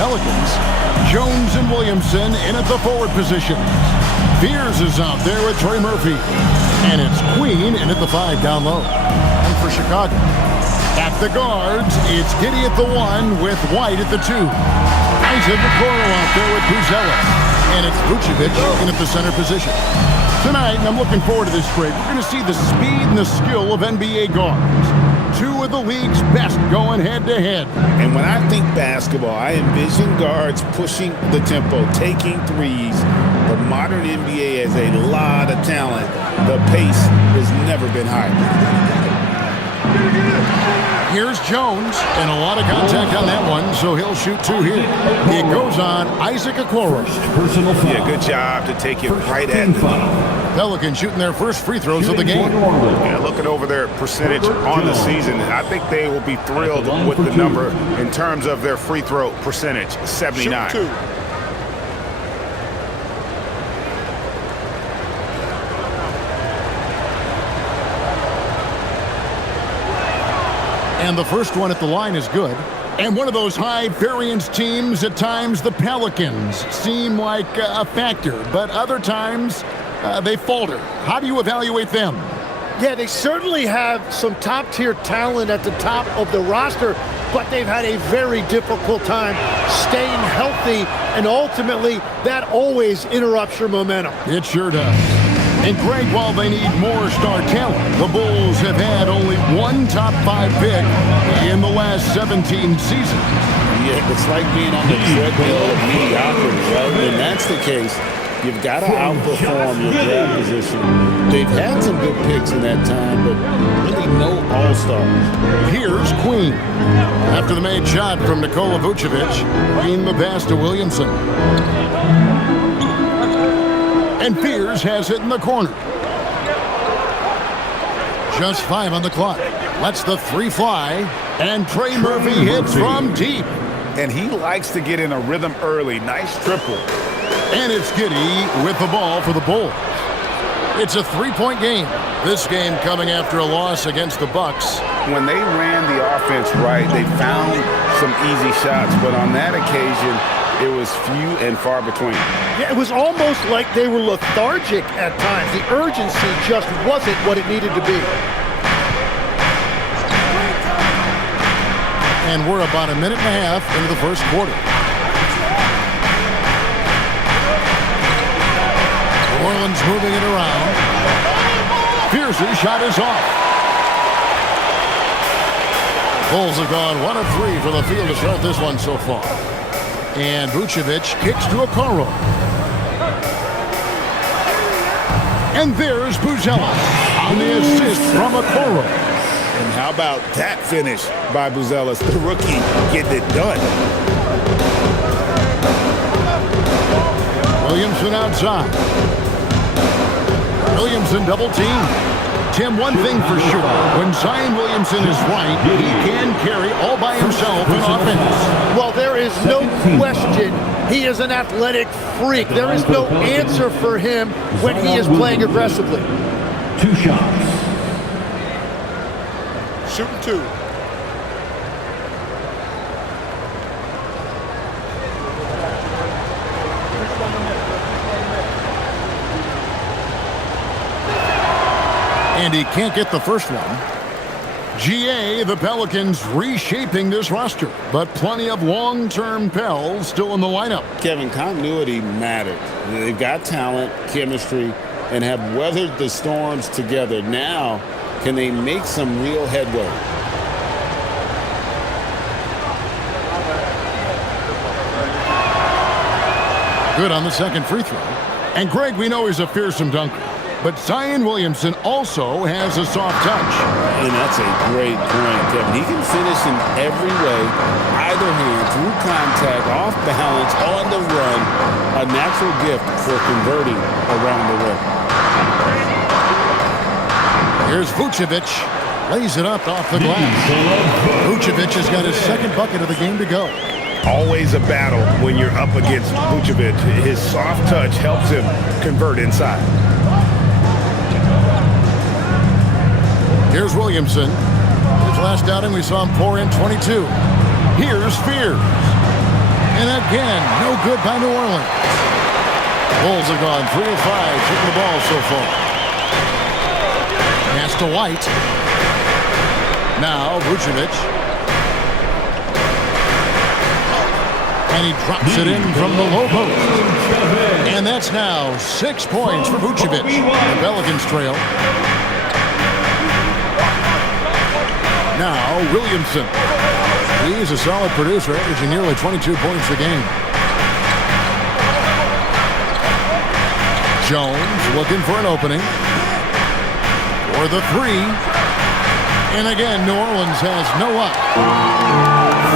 Pelicans. Jones and Williamson in at the forward position. Fears is out there with Trey Murphy. And it's Queen in at the 5 down low. And for Chicago, at the guards, it's Giddey at the 1 with White at the 2. Isaac Okoro out there with Buzelis. And it's Vucevic in at the center position. Tonight, and I'm looking forward to this break, we're going to see the speed and the skill of NBA guards. 2 of the league's best going head-to-head. And when I think basketball, I envision guards pushing the tempo, taking threes. The modern NBA has a lot of talent. The pace has never been higher. Here's Jones, and a lot of contact on that one, so he'll shoot 2 here. It goes on Isaac Okoro. Yeah, good job to take it right at the knee. Pelicans shooting their first free throws of the game. Yeah, looking over their percentage on the season, I think they will be thrilled with the number in terms of their free throw percentage, 79. Shoot 2. And the first one at the line is good. And one of those high-variance teams, at times the Pelicans seem like a factor, but other times they falter. How do you evaluate them? Yeah, they certainly have some top-tier talent at the top of the roster, but they've had a very difficult time staying healthy, and ultimately that always interrupts your momentum. It sure does. And Greg, while they need more star talent, the Bulls have had only one top 5 pick in the last 17 seasons. Yeah, it's like being on the treadmill of mediocrity, right? When that's the case, you've got to outperform your draft position. They've had some good picks in that time, but really no all-stars. Here's Queen. After the made shot from Nikola Vucevic, Queen the pass to Williamson. And Fears has it in the corner. Just 5 on the clock. Lets the 3 fly. And Trey Murphy hits from deep. And he likes to get in a rhythm early. Nice triple. And it's Giddey with the ball for the Bulls. It's a 3-point game. This game coming after a loss against the Bucks. When they ran the offense right, they found some easy shots. But on that occasion, it was few and far between. Yeah, it was almost like they were lethargic at times. The urgency just wasn't what it needed to be. And we're about a minute and a half into the first quarter. New Orleans moving it around. Pierce's shot is off. Bulls have gone 1 of 3 for the field to start this one so far. And Vucevic kicks to Okoro. And there's Buzelis on the assist from Okoro. And how about that finish by Buzelis, the rookie, getting it done. Williamson outside. Williamson double team. Tim, one thing for sure, when Zion Williamson is right, he can carry all by himself in offense. Well, there is no question he is an athletic freak. There is no answer for him when he is playing aggressively. 2 shots. Shooting 2. And he can't get the first one. GA, the Pelicans reshaping this roster, but plenty of long-term Pels still in the lineup. Kevin, continuity matters. They've got talent, chemistry, and have weathered the storms together. Now, can they make some real headway? Good on the second free throw. And Greg, we know he's a fearsome dunker. But Zion Williamson also has a soft touch. And that's a great point, Kevin. He can finish in every way, either hand, through contact, off balance, on the run. A natural gift for converting around the rim. Here's Vucevic. Lays it up off the glass. Vucevic has got his second bucket of the game to go. Always a battle when you're up against Vucevic. His soft touch helps him convert inside. Here's Williamson. His last outing, we saw him pour in 22. Here's Fears. And again, no good by New Orleans. Bulls have gone 3 of 5 shooting the ball so far. Pass to White. Now Vucevic. And he drops it in from the low post. And that's now 6 points for Vucevic. The Pelicans trail. Now Williamson. He's a solid producer, averaging nearly 22 points a game. Jones looking for an opening. For the 3. And again, New Orleans has no up.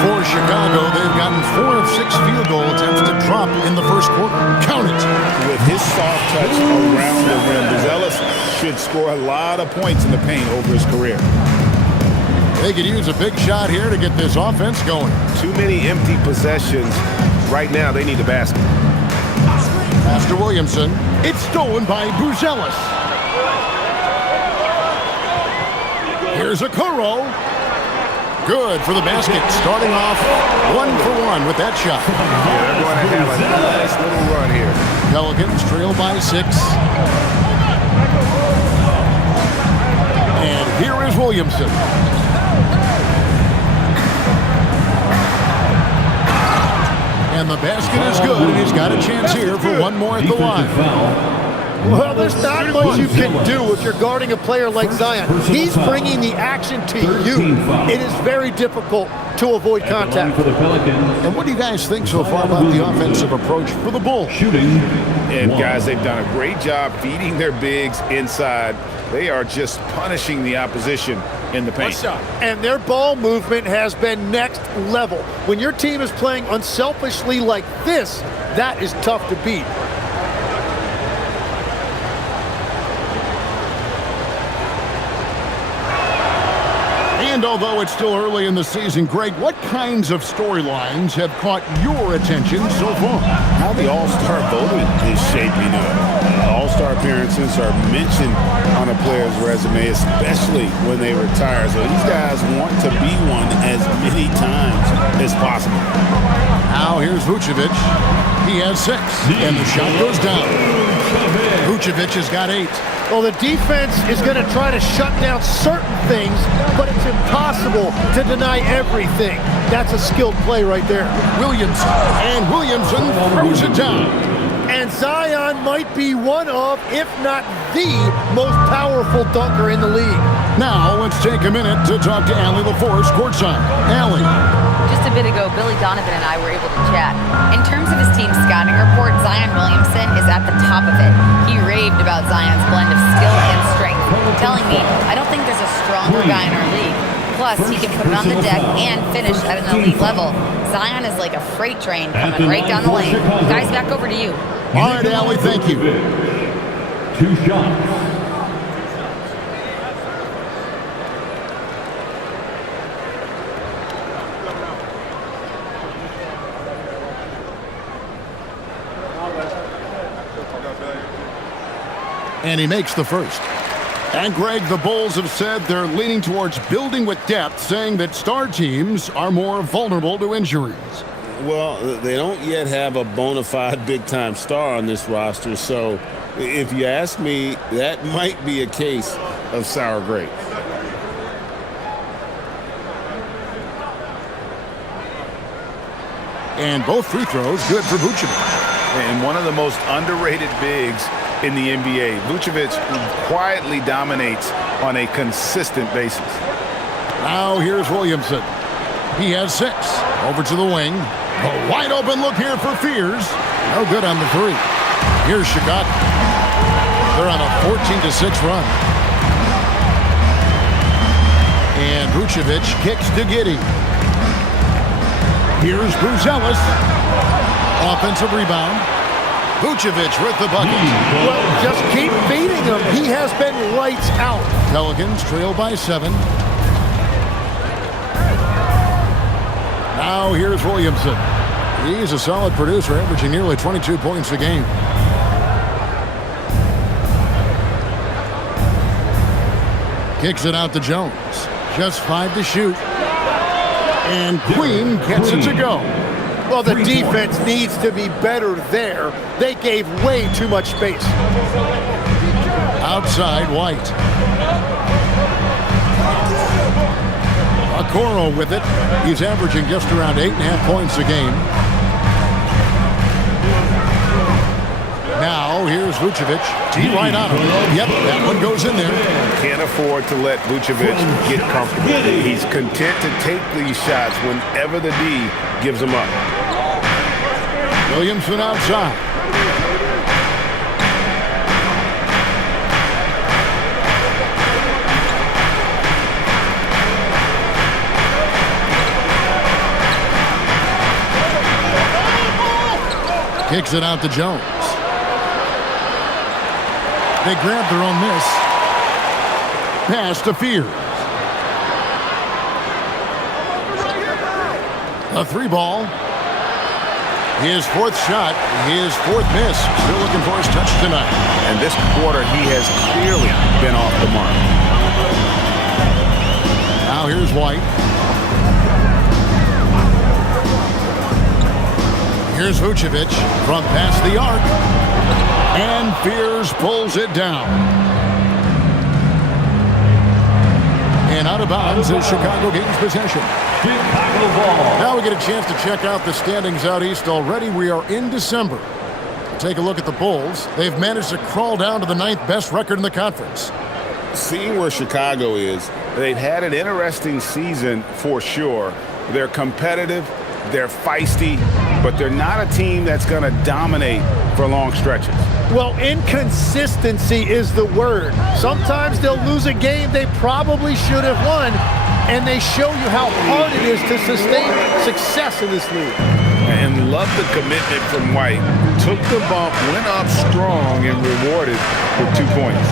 For Chicago, they've gotten 4 of 6 field goal attempts to drop in the first quarter. Count it. With his soft touch around the rim, Buzelis should score a lot of points in the paint over his career. They could use a big shot here to get this offense going. Too many empty possessions. Right now, they need a basket. Pass to Williamson. It's stolen by Buzelis. Here's a Okoro. Good for the basket. Starting off 1 for 1 with that shot. Yeah, they're going to have a nice little run here. Pelicans trail by 6. And here is Williamson. And the basket is good, and he's got a chance here for one more at the line. Well, there's not much you can do if you're guarding a player like Zion. He's bringing the action to you. It is very difficult to avoid contact. And what do you guys think so far about the offensive approach for the Bulls? And guys, they've done a great job feeding their bigs inside. They are just punishing the opposition in the paint. And their ball movement has been next level. When your team is playing unselfishly like this, that is tough to beat. And although it's still early in the season, Greg, what kinds of storylines have caught your attention so far? How the All-Star voting is shaping up. All-Star appearances are mentioned on a player's resume, especially when they retire. So these guys want to be one as many times as possible. Now here's Vucevic. He has 6, and the shot goes down. Vucevic has got 8. Well, the defense is going to try to shut down certain things, but it's impossible to deny everything. That's a skilled play right there. Williamson, and Williamson throws it down. And Zion might be one of, if not the, most powerful dunker in the league. Now let's take a minute to talk to Allie LaForce courtside. Allie. Just a bit ago, Billy Donovan and I were able to chat. In terms of his team's scouting report, Zion Williamson is at the top of it. He raved about Zion's blend of skill and strength, telling me, I don't think there's a stronger guy in our league. Plus, he can put it on the deck and finish at an elite level. Zion is like a freight train coming right down the lane. Guys, back over to you. All right, Allie, thank you. 2 shots. And he makes the first. And Greg, the Bulls have said they're leaning towards building with depth, saying that star teams are more vulnerable to injuries. Well, they don't yet have a bona fide big-time star on this roster, so if you ask me, that might be a case of sour grapes. And both free throws good for Vucevic. And one of the most underrated bigs in the NBA. Vucevic quietly dominates on a consistent basis. Now here's Williamson. He has 6. Over to the wing. A wide open look here for Fears. No good on the 3. Here's Chicago. They're on a 14-6 run. And Vucevic kicks to Giddey. Here's Buzelis. Offensive rebound. Vucevic with the bucket. Well, just keep feeding him. He has been lights out. Pelicans trail by 7. Now here's Williamson. He's a solid producer, averaging nearly 22 points a game. Kicks it out to Jones. Just 5 to shoot. And Queen gets it to go. Well, the defense needs to be better there. They gave way too much space. Outside, White. Okoro with it. He's averaging just around 8.5 points a game. Now, here's Vucevic. Tee right on him. Yep, that one goes in there. Can't afford to let Vucevic get comfortable. He's content to take these shots whenever the D gives them up. Williamson outside. Kicks it out to Jones. They grab their own miss. Pass to Fears. A 3-ball. His fourth shot, his fourth miss. Still looking for his touch tonight. And this quarter, he has clearly been off the mark. Now here's White. Here's Vucevic from past the arc. And Fears pulls it down. And out of bounds as Chicago gains possession. Chicago ball. Now we get a chance to check out the standings out east already. We are in December. Take a look at the Bulls. They've managed to crawl down to the 9th best record in the conference. Seeing where Chicago is, they've had an interesting season for sure. They're competitive, they're feisty, but they're not a team that's going to dominate for long stretches. Well, inconsistency is the word. Sometimes they'll lose a game they probably should have won, and they show you how hard it is to sustain success in this league. And love the commitment from White. Took the bump, went up strong, and rewarded with 2 points.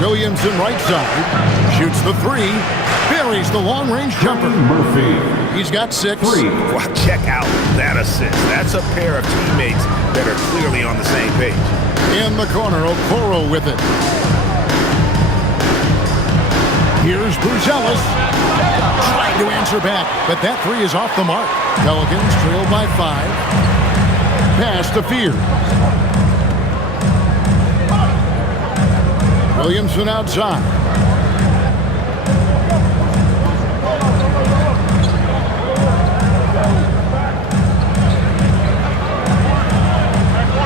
Williamson right side. Shoots the 3. Buries the long-range jumper. Murphy. He's got 6. Well, check out that assist. That's a pair of teammates that are clearly on the same page. In the corner, Okoro with it. Here's Bruzelis. Trying to answer back, but that 3 is off the mark. Pelicans trail by 5. Pass to Fears. Williamson outside.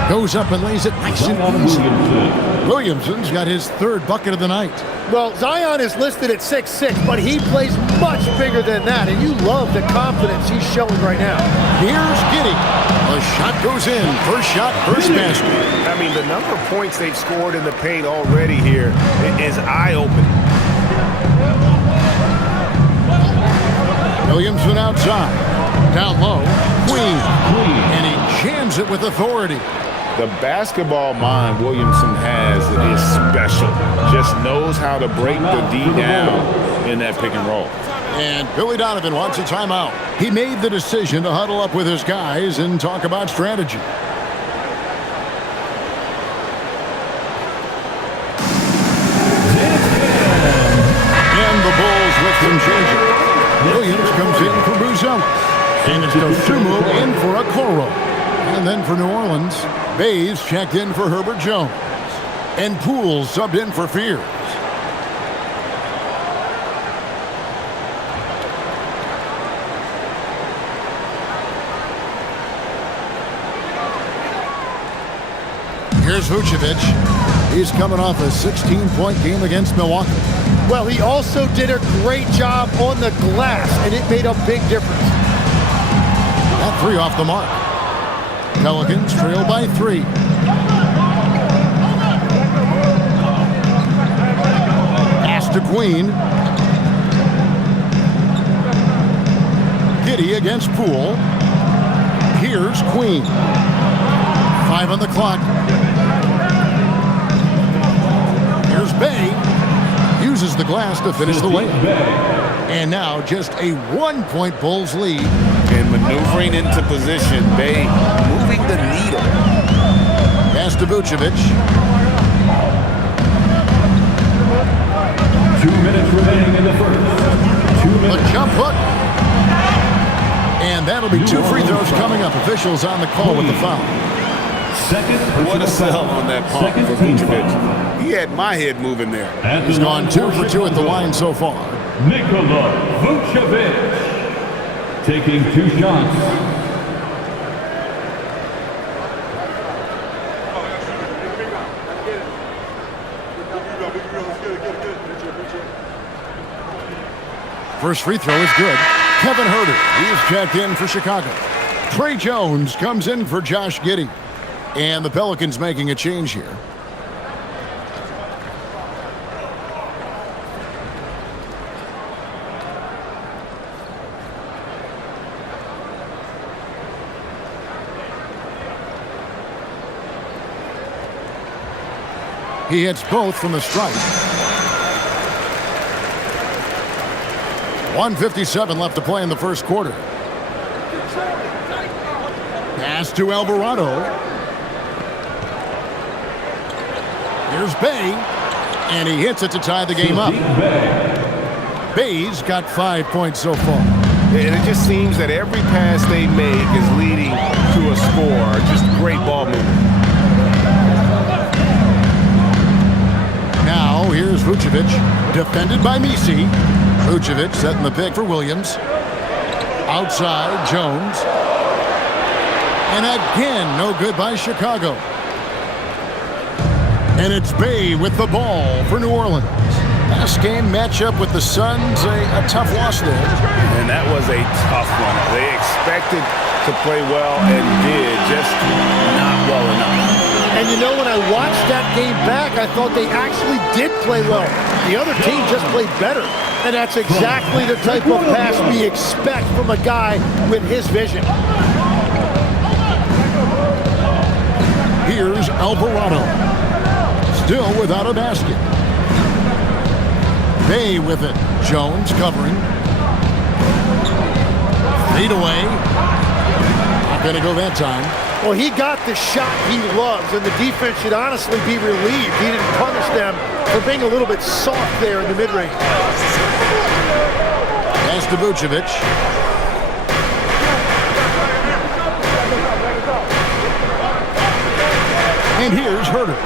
Goes up and lays it nice and easy. Williamson's got his 3rd bucket of the night. Well, Zion is listed at 6'6", but he plays much bigger than that, and you love the confidence he's showing right now. Here's Giddey. The shot goes in. First shot, first basket. I mean, the number of points they've scored in the paint already here is eye-opening. Williamson outside. Down low. Queen. And he jams it with authority. The basketball mind Williamson has is special. Just knows how to break the D down in that pick and roll. And Billy Donovan wants a timeout. He made the decision to huddle up with his guys and talk about strategy. And the Bulls with some changes. Williams comes in for Bruzelis. And it's Dosunmu in for Okoro. And then for New Orleans, Bays checked in for Herbert Jones. And Poole subbed in for Fears. Here's Vucevic. He's coming off a 16-point game against Milwaukee. Well, he also did a great job on the glass, and it made a big difference. That 3 off the mark. Pelicans trail by 3. Pass to Queen. Giddey against Poole. Here's Queen. 5 on the clock. Here's Bay. Uses the glass to finish the layup. And now just a 1-point Bulls lead. And maneuvering into position, Bay moving the needle. Pass to Vucevic. 2 minutes remaining in the first. 2 minutes. A jump hook. And that'll be 2 free throws coming up. Officials on the call with the foul. What a sell on that pump for Vucevic. He had my head moving there. He's gone 2 for 2 at the line so far. Nikola Vucevic taking 2 shots. First free throw is good. Kevin Huerter, he is checked in for Chicago. Trey Jones comes in for Josh Giddey. And the Pelicans making a change here. He hits both from the stripe. 1:57 left to play in the first quarter. Pass to Alvarado. Here's Bay, and he hits it to tie the game up. Bay's got 5 points so far. And it just seems that every pass they make is leading to a score. Just great ball movement. Now, here's Vucevic, defended by Misi. Vucevic setting the pick for Williams. Outside, Jones. And again, no good by Chicago. And it's Bay with the ball for New Orleans. Last game matchup with the Suns, a tough loss there. And that was a tough one. They expected to play well and did, just not well enough. And you know, when I watched that game back, I thought they actually did play well. The other team just played better. And that's exactly the type of pass we expect from a guy with his vision. Here's Alvarado. Still without a basket. Bay with it. Jones covering. Fade away. Not going to go that time. Well, he got the shot he loves, and the defense should honestly be relieved. He didn't punish them for being a little bit soft there in the mid-range. Pass to Vucevic. And here's Huerter.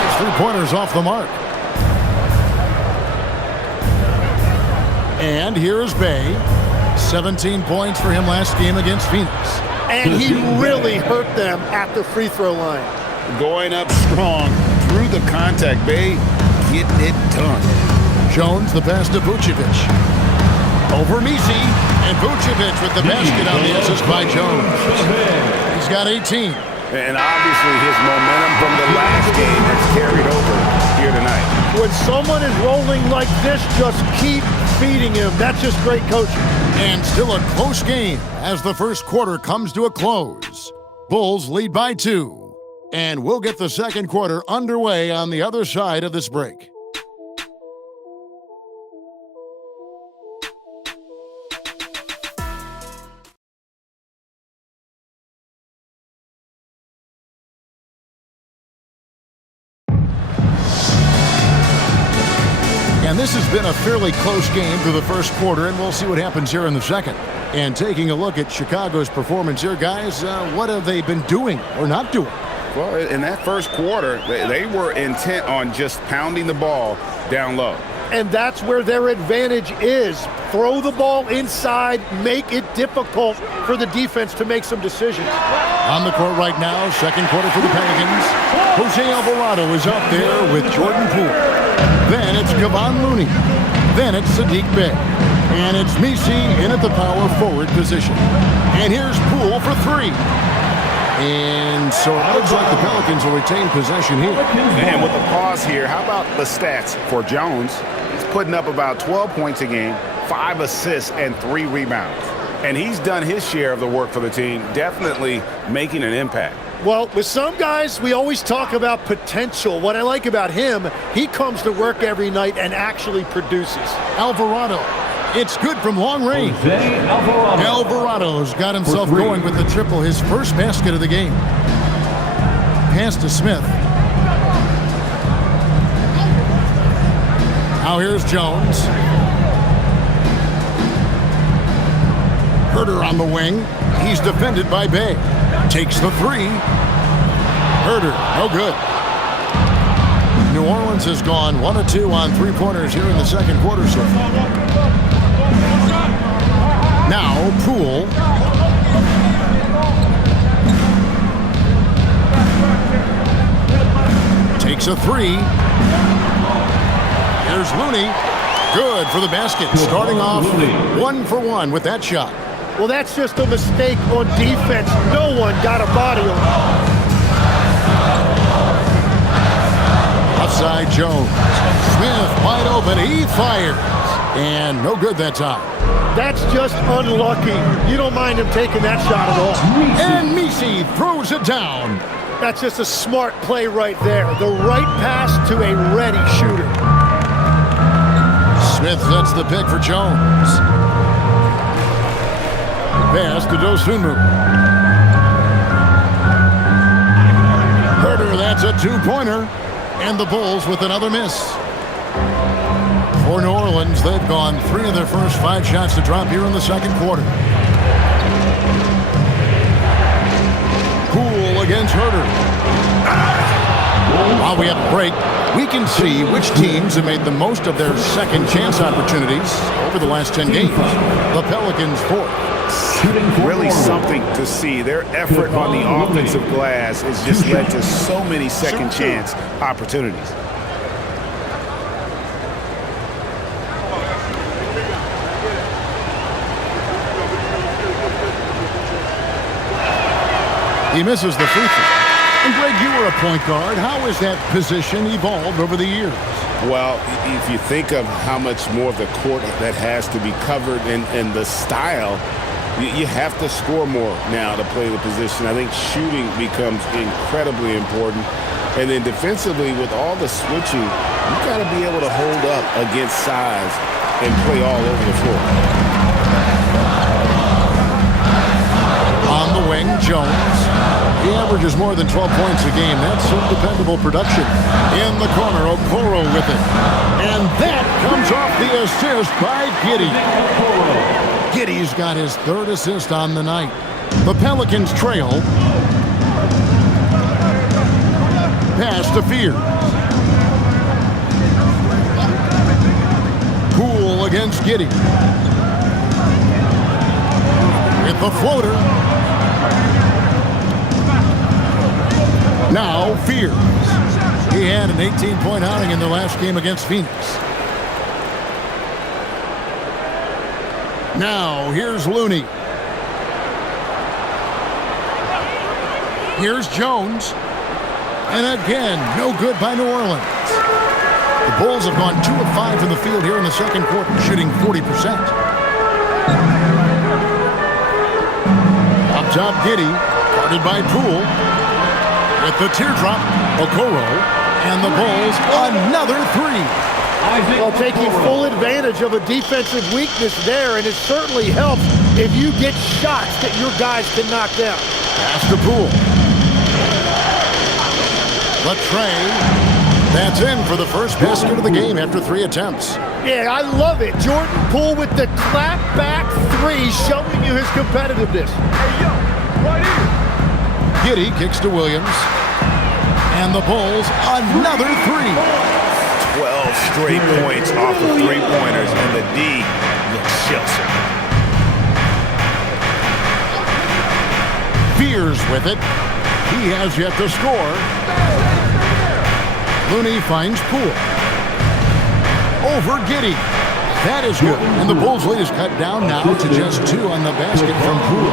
His 3-pointers off the mark. And here's Bay. 17 points for him last game against Phoenix. And he really hurt them at the free throw line. Going up strong through the contact. Bay getting it done. Jones, the pass to Vucevic. Over Misi. And Vucevic with the basket on the assist by Jones. He's got 18. And obviously his momentum from the last game has carried over here tonight. When someone is rolling like this, just keep feeding him. That's just great coaching. And still a close game as the first quarter comes to a close. Bulls lead by 2. And we'll get the second quarter underway on the other side of this break. And this has been a fairly close game through the first quarter, and we'll see what happens here in the second. And taking a look at Chicago's performance here, guys, what have they been doing or not doing? Well, in that first quarter, they were intent on just pounding the ball down low. And that's where their advantage is. Throw the ball inside, make it difficult for the defense to make some decisions. On the court right now, second quarter for the Pelicans. Jose Alvarado is up there with Jordan Poole. Then it's Kevon Looney. Then it's Sadiq Bey. And it's Misi in at the power forward position. And here's Poole for 3. And so it looks like the Pelicans will retain possession here. And with a pause here, how about the stats for Jones? He's putting up about 12 points a game, 5 assists, and 3 rebounds. And he's done his share of the work for the team, definitely making an impact. Well, with some guys, we always talk about potential. What I like about him, he comes to work every night and actually produces. Alvarado. It's good from long range. Alvarado's got himself going with the triple, his first basket of the game. Pass to Smith. Now here's Jones. Herter on the wing. He's defended by Bay. Takes the three. Herter, no good. New Orleans has gone 1 of 2 on three-pointers here in the second quarter so far. Now, Poole. Takes a three. Here's Looney. Good for the basket. Starting off 1 for 1 with that shot. Well, that's just a mistake on defense. No one got a body on it. Outside Jones. Smith wide open. He fires. And no good that time. That's just unlucky. You don't mind him taking that shot at all. And Misi throws it down. That's just a smart play right there. The right pass to a ready shooter. Smith sets the pick for Jones. Pass to Dosunmu. Herter, that's a two-pointer. And the Bulls with another miss. For New Orleans, they've gone 3 of their first 5 shots to drop here in the second quarter. Poole against Herter. While we have a break, we can see which teams have made the most of their second chance opportunities over the last 10 games. The Pelicans 4th. Really something to see. Their effort on the offensive glass has just led to so many second chance opportunities. He misses the free throw. And Greg, you were a point guard. How has that position evolved over the years? Well, if you think of how much more of the court that has to be covered and the style, you have to score more now to play the position. I think shooting becomes incredibly important. And then defensively, with all the switching, you got to be able to hold up against size and play all over the floor. On the wing, Jones. He averages more than 12 points a game. That's some dependable production. In the corner, Okoro with it. And that comes off the assist by Giddey. Giddey's got his 3rd assist on the night. The Pelicans trail. Pass to Fears. Poole against Giddey. With the floater. Now Fears. He had an 18-point outing in the last game against Phoenix. Now here's Looney. Here's Jones. And again, no good by New Orleans. The Bulls have gone 2 of 5 from the field here in the second quarter, shooting 40%. Up top, Giddey, guarded by Poole. With the teardrop, Okoro, and the Bulls another 3. Well, taking full advantage of a defensive weakness there, and it certainly helps if you get shots that your guys can knock down. Pass to Poole. Latrey. That's in for the first basket of the game after 3 attempts. Yeah, I love it. Jordan Poole with the clap back 3, showing you his competitiveness. Hey, yo, right here. Giddey kicks to Williams. And the Bulls another 3. 12 straight points off of 3-pointers, and the D looks sheltered. Fears with it. He has yet to score. Looney finds Poole. Over Giddey. That is good. And the Bulls' lead is cut down now to just 2 on the basket from Poole.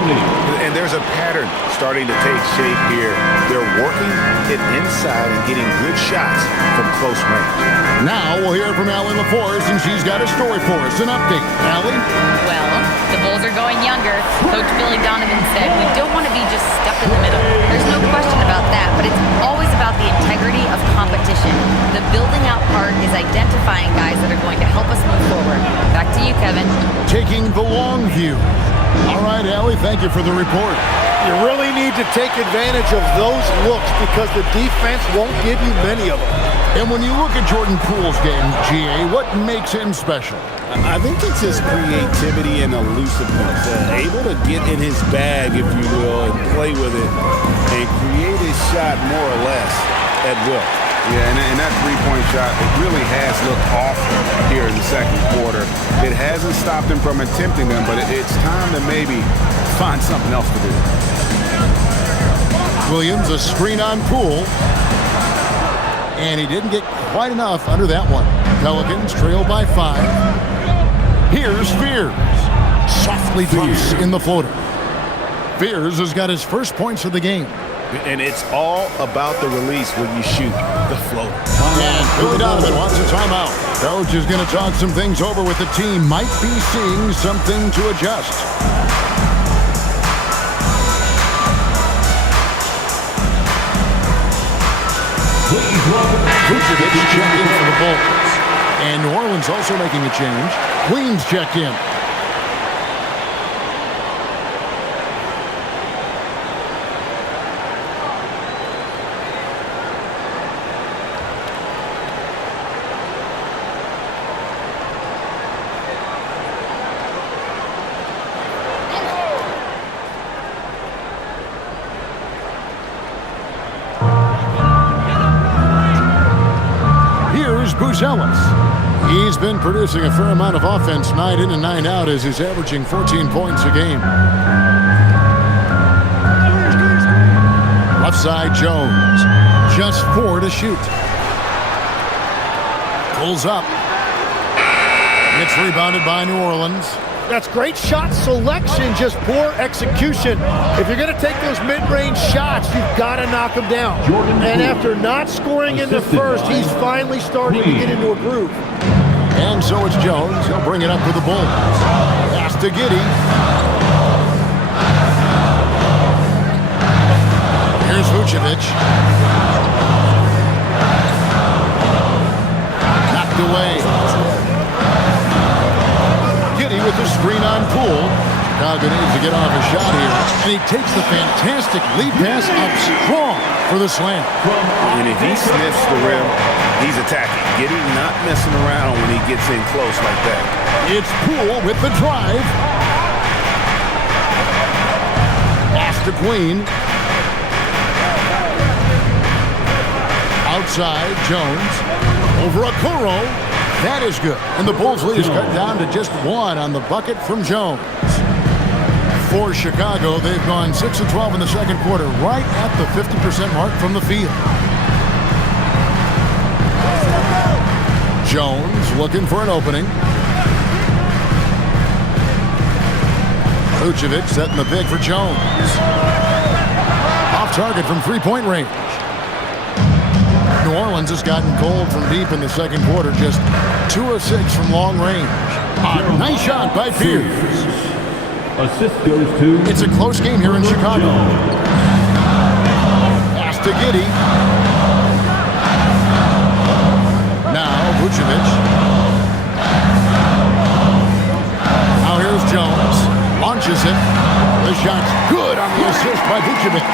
And there's a pattern starting to take shape here. They're working it inside and getting good shots from close range. Now we'll hear from Allie LaForce, and she's got a story for us. An update. Allie? Well, the Bulls are going younger. Coach Billy Donovan said we don't want to be just stuck in the middle. There's no question about that, but it's always about the integrity of competition. The building out part is identifying guys that are going to help us move forward. Back to you, Kevin. Taking the long view. All right, Allie, thank you for the report. You really need to to take advantage of those looks because the defense won't give you many of them. And when you look at Jordan Poole's game, GA, what makes him special? I think it's his creativity and elusiveness. Able to get in his bag, if you will, and play with it and create his shot more or less at will. Yeah, and that three-point shot, it really has looked off here in the second quarter. It hasn't stopped him from attempting them, but it's time to maybe find something else to do. Williams, a screen on Poole. And he didn't get quite enough under that one. Pelicans trail by 5. Here's Fears. Softly drops in the floater. Fears has got his first points of the game. And it's all about the release when you shoot the floater. And Billy Donovan wants a timeout. Coach is going to talk some things over with the team. Might be seeing something to adjust. Vucevic checked in for the Bulls. And New Orleans also making a change. Queens checked in. Ellis. He's been producing a fair amount of offense night in and night out as he's averaging 14 points a game. Left side Jones. Just 4 to shoot. Pulls up. It's rebounded by New Orleans. That's great shot selection, just poor execution. If you're going to take those mid-range shots, you've got to knock them down. And after not scoring in the first, he's finally starting to get into a groove. And so it's Jones. He'll bring it up for the Bulls. Pass to Giddey. Here's Vucevic. Knocked away. With the screen on Poole. Chicago needs to get off a shot here. And he takes the fantastic lead pass up strong for the slam. And if he sniffs the rim, he's attacking. Giddey not messing around when he gets in close like that. It's Poole with the drive. Pass to Queen. Outside, Jones. Over Okoro. That is good. And the Bulls lead is cut down to just 1 on the bucket from Jones. For Chicago, they've gone 6 of 12 in the second quarter, right at the 50% mark from the field. Jones looking for an opening. Vucevic setting the big for Jones. Off target from three-point range. New Orleans has gotten cold from deep in the second quarter, just 2 of 6 from long range. A nice shot by Fears. Assist goes to... It's a close game here in Chicago. Pass to Giddey. Now Vucevic. Now here's Jones. Launches it. The shot's good on the assist by Vucevic.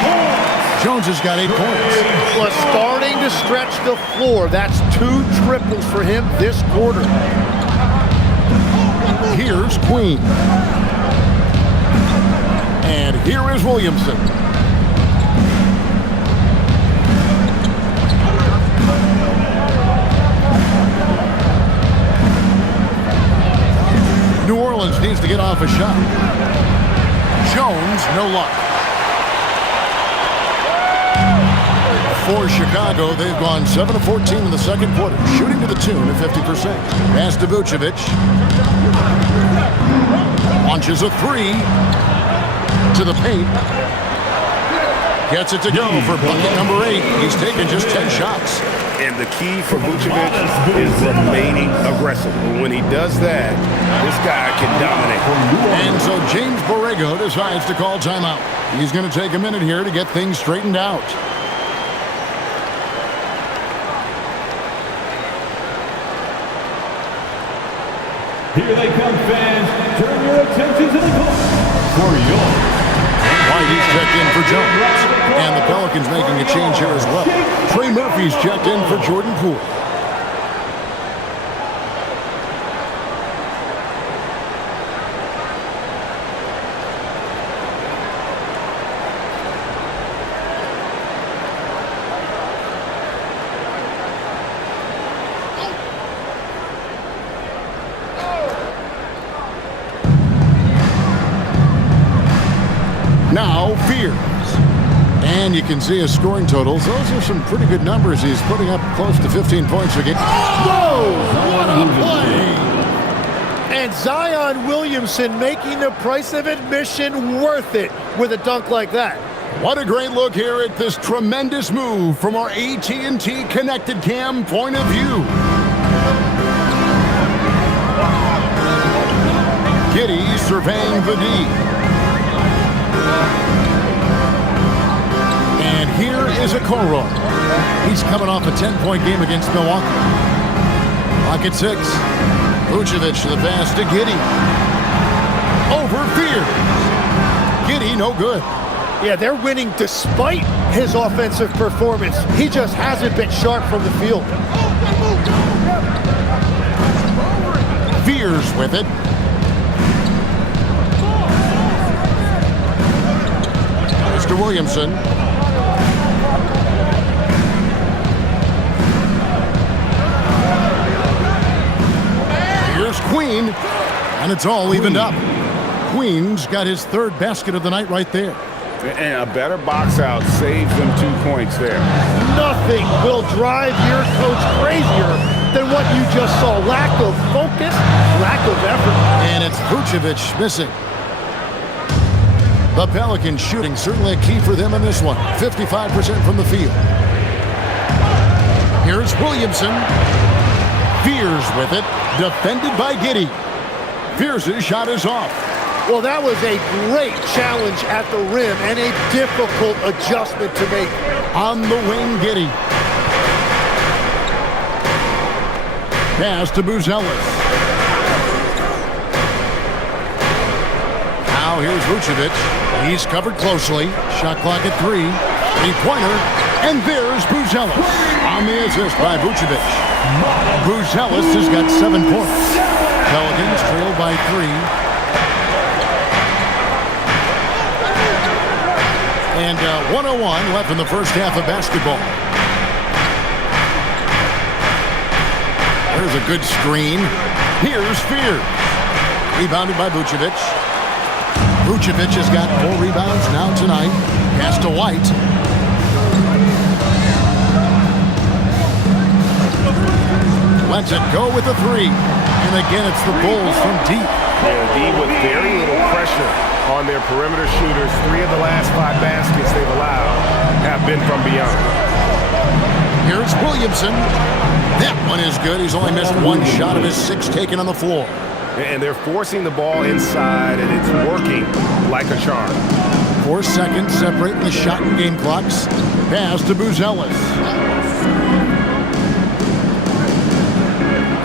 Jones has got 8 points. Was starting to stretch the floor. That's 2 triples for him this quarter. Here's Queen. And here is Williamson. New Orleans needs to get off a shot. Jones, no luck. For Chicago, they've gone 7 of 14 in the second quarter, shooting to the tune of 50%. Pass to Vucevic. Launches a 3 to the paint. Gets it to go for bucket number 8. He's taken just 10 shots. And the key for Vucevic is remaining aggressive. When he does that, this guy can dominate. And so James Borrego decides to call timeout. He's going to take a minute here to get things straightened out. Here they come, fans. Turn your attention to the clock for your right, he's checked in for Jones. And the Pelicans making a change here as well. Trey Murphy's checked in for Jordan Poole. Now, Fears. And you can see his scoring totals. Those are some pretty good numbers. He's putting up close to 15 points a game. Whoa! What a play! And Zion Williamson making the price of admission worth it with a dunk like that. What a great look here at this tremendous move from our AT&T Connected Cam point of view. Giddey surveying the D. And here is Okoro. He's coming off a 10-point game against Milwaukee. Clock at 6. Vucevic to the pass to Giddey. Over Fears. Giddey, no good. Yeah, they're winning despite his offensive performance. He just hasn't been sharp from the field. Fears with it. Mr. Williamson. Here's Queen, and it's all evened up. Queen's got his third basket of the night right there. And a better box out saves them 2 points there. Nothing will drive your coach crazier than what you just saw. Lack of focus, lack of effort. And it's Vucevic missing. The Pelicans shooting certainly a key for them in this one. 55% from the field. Here's Williamson. Fears with it. Defended by Giddey. Fears' shot is off. Well, that was a great challenge at the rim and a difficult adjustment to make. On the wing, Giddey. Pass to Buzelis. Now here's Vucevic. He's covered closely. Shot clock at 3. 3-pointer. And there's Buzelis. On the assist by Vucevic. Buzelis has got 7 points. Pelicans trailed by 3. And 101 left in the first half of basketball. There's a good screen. Here's Fears. Rebounded by Vucevic. Vucevic has got 4 rebounds now tonight. Pass to White. Lets it go with the 3. And again, it's the Bulls from deep. Yeah, D with very little pressure on their perimeter shooters. 3 of the last 5 baskets they've allowed have been from beyond. Here's Williamson. That one is good. He's only missed 1 shot of his 6 taken on the floor. And they're forcing the ball inside, and it's working like a charm. 4 seconds separating the shot and game clocks. Pass to Buzelis.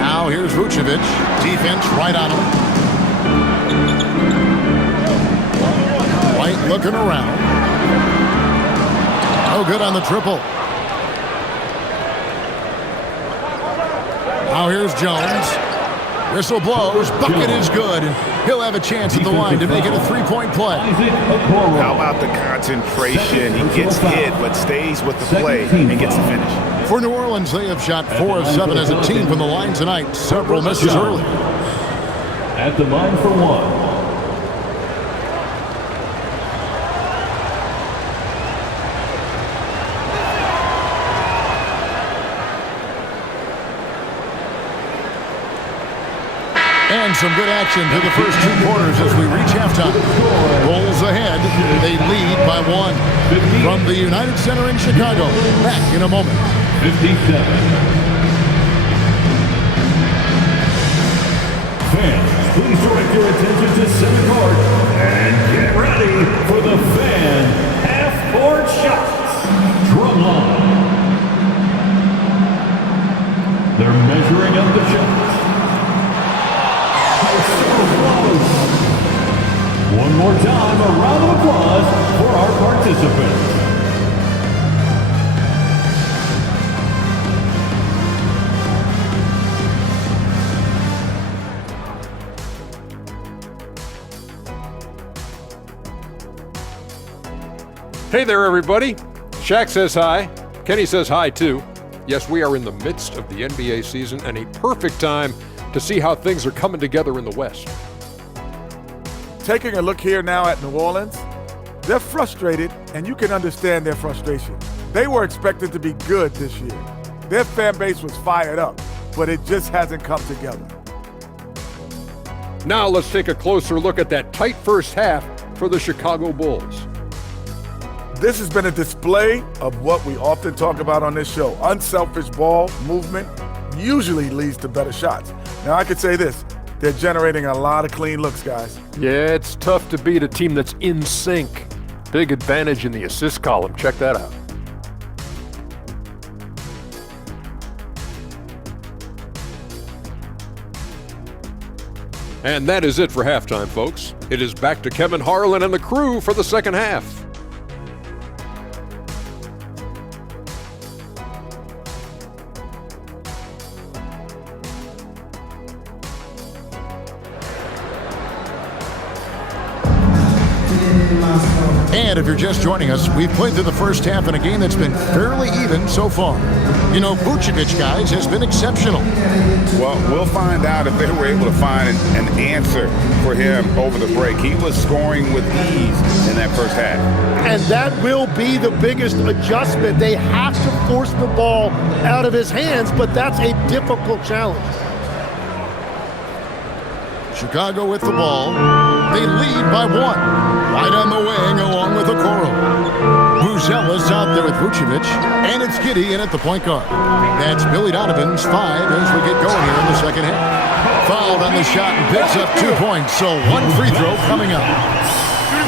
Now here's Vucevic. Defense right on him. White looking around. No good on the triple. Now here's Jones. Whistle blows. Bucket is good. He'll have a chance at the line to make it a 3-point play. How about the concentration? He gets hit, but stays with the play and gets the finish. For New Orleans, they have shot 4 of 7 as a team from the line tonight. Several misses early. At the line for 1. And some good action through the first 2 quarters as we reach halftime. Bulls ahead. They lead by 1. From the United Center in Chicago. Back in a moment. 57. Fans, please direct your attention to center court and get ready for the fan half-court shots. Drumline. They're measuring up the shots. One more time, a round of applause for Hey there, everybody. Shaq says hi. Kenny says hi, too. Yes, we are in the midst of the NBA season and a perfect time to see how things are coming together in the West. Taking a look here now at New Orleans, they're frustrated, and you can understand their frustration. They were expected to be good this year. Their fan base was fired up, but it just hasn't come together. Now let's take a closer look at that tight first half for the Chicago Bulls. This has been a display of what we often talk about on this show. Unselfish ball movement usually leads to better shots. Now, I could say this. They're generating a lot of clean looks, guys. Yeah, it's tough to beat a team that's in sync. Big advantage in the assist column. Check that out. And that is it for halftime, folks. It is back to Kevin Harlan and the crew for the second half. And if you're just joining us, we've played through the first half in a game that's been fairly even so far. You know, Vucevic, guys, has been exceptional. Well, we'll find out if they were able to find an answer for him over the break. He was scoring with ease in that first half. And that will be the biggest adjustment. They have to force the ball out of his hands, but that's a difficult challenge. Chicago with the ball. They lead by one. Right on the wing along with Okoro. Buzella's out there with Vucevic. And it's Giddey in at the point guard. That's Billy Donovan's 5 as we get going here in the second half. Fouled on the shot and picks up 2 points. So one free throw coming up.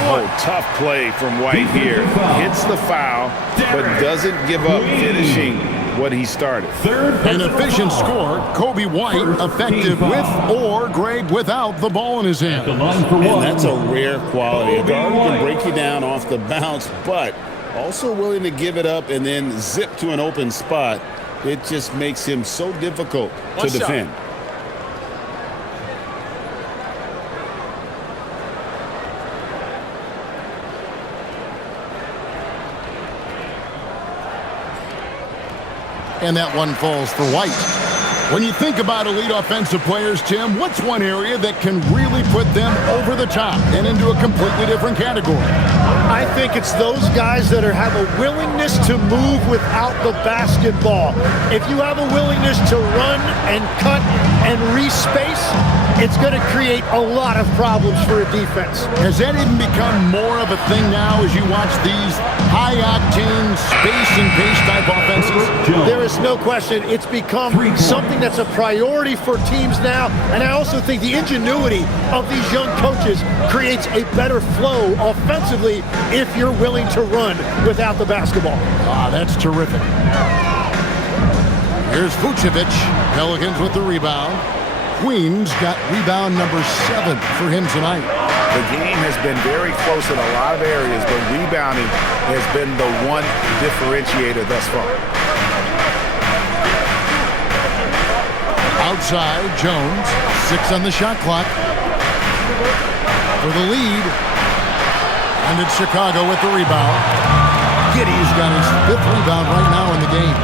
Oh, tough play from White here. Hits the foul, but doesn't give up finishing what he started. An efficient score. Kobe White effective with or Greg without the ball in his hand. And that's a rare quality. A guard can break you down off the bounce, but also willing to give it up and then zip to an open spot. It just makes him so difficult to defend. And that one falls for White. When you think about elite offensive players, Tim, what's one area that can really put them over the top and into a completely different category? I think it's those guys that have a willingness to move without the basketball. If you have a willingness to run and cut and respace, it's going to create a lot of problems for a defense. Has that even become more of a thing now as you watch these high-octane space and pace type offenses? There is no question. It's become something that's a priority for teams now. And I also think the ingenuity of these young coaches creates a better flow offensively if you're willing to run without the basketball. Ah, that's terrific. Here's Vucevic. Pelicans with the rebound. Queens got rebound number 7 for him tonight. The game has been very close in a lot of areas, but rebounding has been the one differentiator thus far. Outside, Jones. 6 on the shot clock. For the lead. And it's Chicago with the rebound. Giddey's got his 5th rebound right now in the game.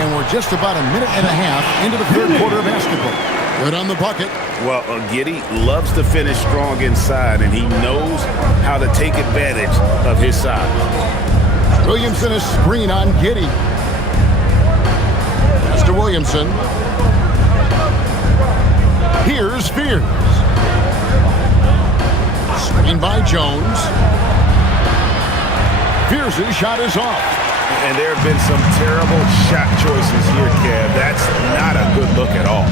And we're just about a minute and a half into the third quarter of basketball. Good on the bucket. Well, Giddey loves to finish strong inside, and he knows how to take advantage of his size. Williamson a screen on Giddey. Pass to Williamson. Here's Spears. Screen by Jones. Spears' shot is off. And there have been some terrible shot choices here, Kev. That's not a good look at all.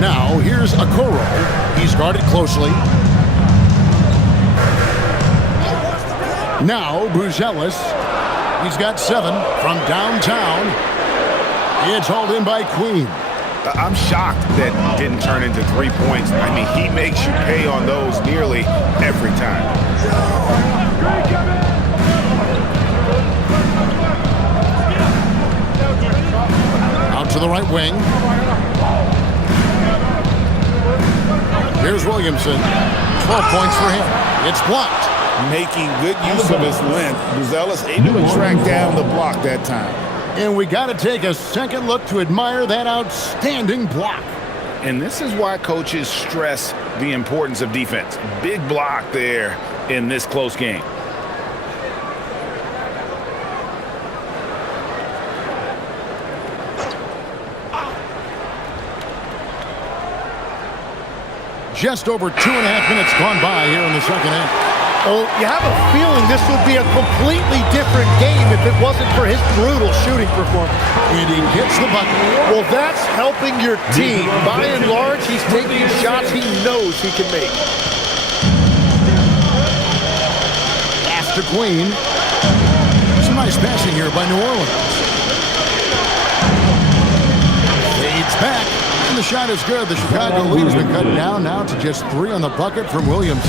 Now, here's Okoro. He's guarded closely. Now, Buzelis. He's got 7 from downtown. It's hauled in by Queen. I'm shocked that didn't turn into 3 points. I mean, he makes you pay on those nearly every time. Out to the right wing. Here's Williamson. 12 points for him. It's blocked. Making good use of his length. Buzelis able to track down the block that time. And we got to take a second look to admire that outstanding block. And this is why coaches stress the importance of defense. Big block there in this close game. Just over 2.5 minutes gone by here in the second half. Oh, you have a feeling this would be a completely different game if it wasn't for his brutal shooting performance. And he gets the bucket. Well, that's helping your team. By and large, he's taking shots he knows he can make. Pass to Queen. Some nice passing here by New Orleans. Fades back. And the shot is good. The Chicago lead has been cut down now to just 3 on the bucket from Williams.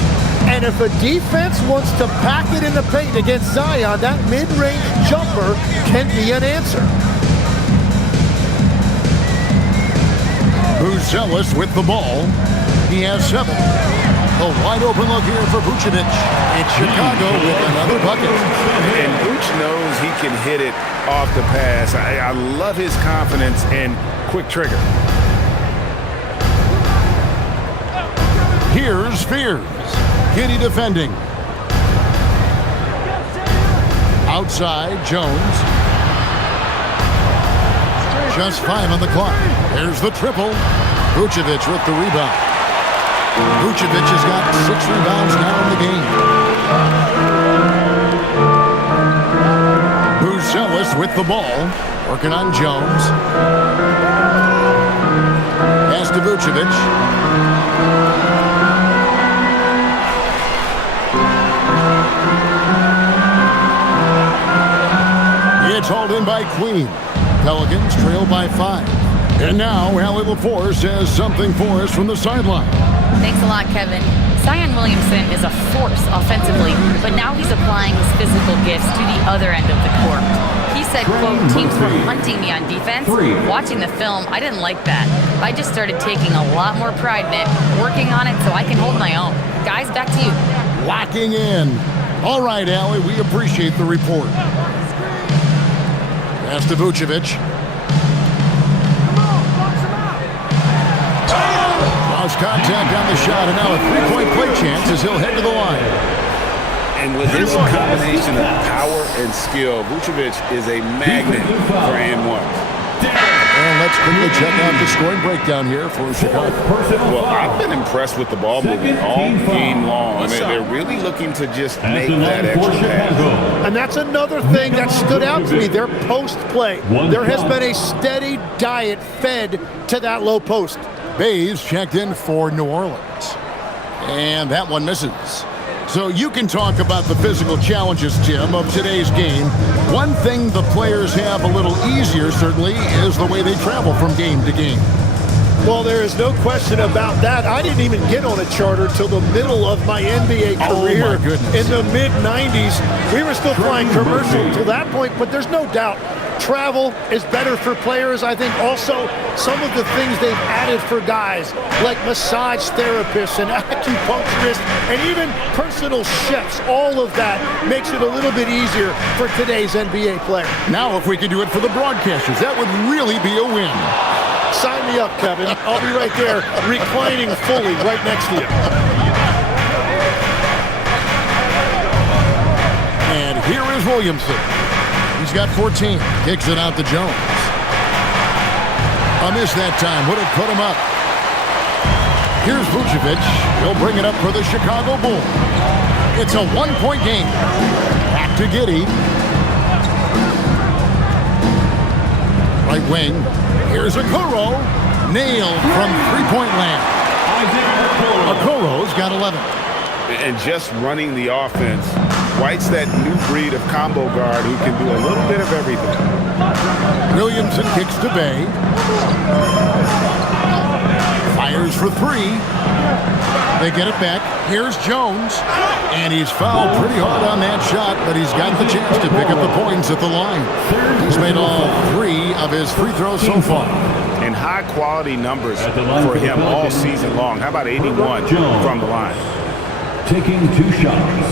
And if a defense wants to pack it in the paint against Zion, that mid-range jumper can be an answer. Buzelis with the ball. He has 7. A wide open look here for Vucevic. It's Chicago with another bucket. And Vooch knows he can hit it off the pass. I love his confidence and quick trigger. Here's Spears. Giddy defending. Outside, Jones. Just 5 on the clock. There's the triple. Vucevic with the rebound. Vucevic has got 6 rebounds now in the game. Buzelis with the ball. Working on Jones. Pass to Vucevic. It's hauled in by Queen. Pelicans trail by 5. And now, Allie LaForce has something for us from the sideline. Thanks a lot, Kevin. Zion Williamson is a force offensively, but now he's applying his physical gifts to the other end of the court. He said, quote, teams were hunting me on defense. Watching the film, I didn't like that. I just started taking a lot more pride in it, working on it so I can hold my own. Guys, back to you. Locking in. All right, Allie, we appreciate the report. Pass to Vucevic. Lost contact on the shot, and now a 3-point play chance as he'll head to the line. And with his combination of power and skill, Vucevic is a magnet for and-ones. And let's quickly check out the scoring breakdown here for Chicago. Well, I've been impressed with the ball movement all game long. I mean, they're really looking to just make that extra pass. And that's another thing that stood out to me, their post play. There has been a steady diet fed to that low post. Bays checked in for New Orleans. And that one misses. So you can talk about the physical challenges, Tim, of today's game. One thing the players have a little easier, certainly, is the way they travel from game to game. Well, there is no question about that. I didn't even get on a charter till the middle of my NBA career. Oh, my goodness. In the mid-90s. We were still flying commercial till that point, but there's no doubt travel is better for players. I think also some of the things they've added for guys, like massage therapists and acupuncturists and even personal chefs, all of that makes it a little bit easier for today's NBA player. Now, if we could do it for the broadcasters, that would really be a win. Sign me up, Kevin. I'll be right there, reclining fully right next to you. And here is Williamson. He's got 14. Kicks it out to Jones. A miss that time. Would have put him up. Here's Vucevic. He'll bring it up for the Chicago Bulls. It's a 1-point game. Back to Giddy. Right wing. Here's Okoro. Nailed from three-point land. Okoro's got 11. And just running the offense, White's that new breed of combo guard who can do a little bit of everything. Williamson kicks to Bay. Fires for 3. They get it back. Here's Jones. And he's fouled pretty hard on that shot, but he's got the chance to pick up the points at the line. He's made all 3 of his free throws so far. and high-quality numbers for him all season long. How about 81 from the line? Taking 2 shots.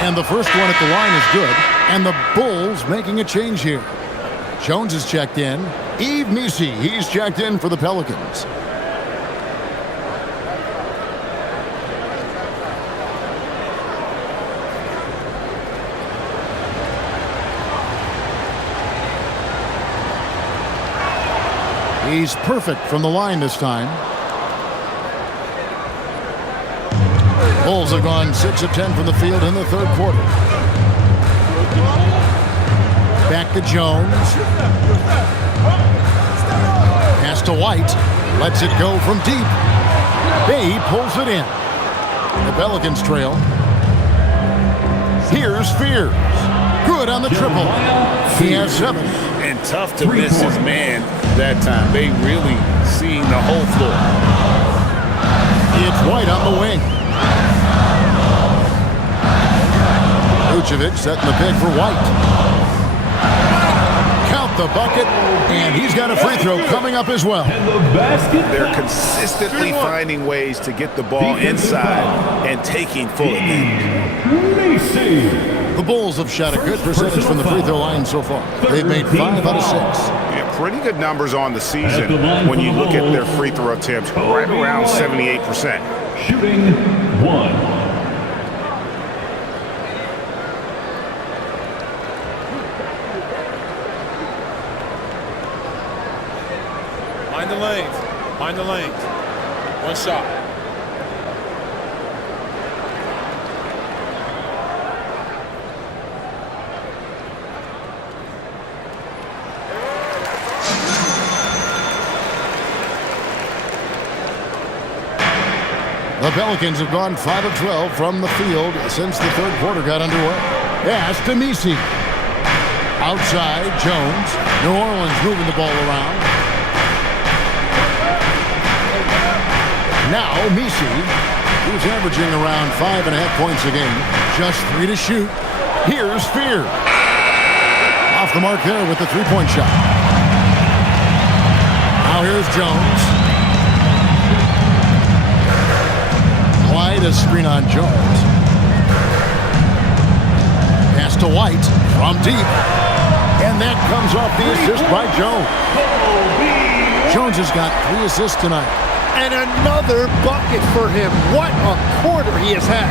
And the first one at the line is good. And the Bulls making a change here. Jones is checked in. Yves Missi, he's checked in for the Pelicans. He's perfect from the line this time. Bulls have gone 6 of 10 from the field in the third quarter. Back to Jones. Pass to White. Lets it go from deep. Bay pulls it in. The Pelicans trail. Here's Fears. Good on the triple. He has 7. And tough to miss his man that time. They really seeing the whole floor. It's White on the wing. Vucevic setting the pick for White. Count the bucket, and he's got a free throw coming up as well. And the basket. They're consistently finding ways to get the ball inside and taking full advantage. The Bulls have shot a good percentage from the free throw line so far. They've made 5 out of 6. Yeah, pretty good numbers on the season when you look at their free throw attempts, right around 78%. Shooting 1. Mind the lanes. One shot. The Pelicans have gone 5 of 12 from the field since the third quarter got underway. Pass to Missi. Outside, Jones. New Orleans moving the ball around. Now Missi, who's averaging around 5.5 points a game. Just 3 to shoot. Here's Fear. Off the mark there with the three-point shot. Now here's Jones. White, a screen on Jones. Pass to White from deep. And that comes off the assist by Jones. Jones has got 3 assists tonight. And another bucket for him. What a quarter he has had.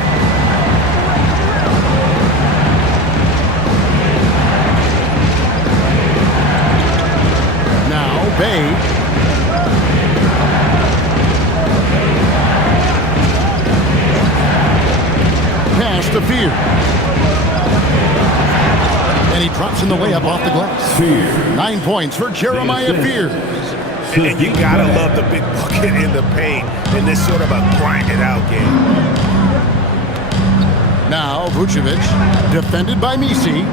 Now Bay. Pass to Fear. And he drops in the layup off the glass. 9 points for Jeremiah Fears. And you gotta love the big bucket in the paint in this sort of a grind-it-out game. Now Vucevic, defended by Missi.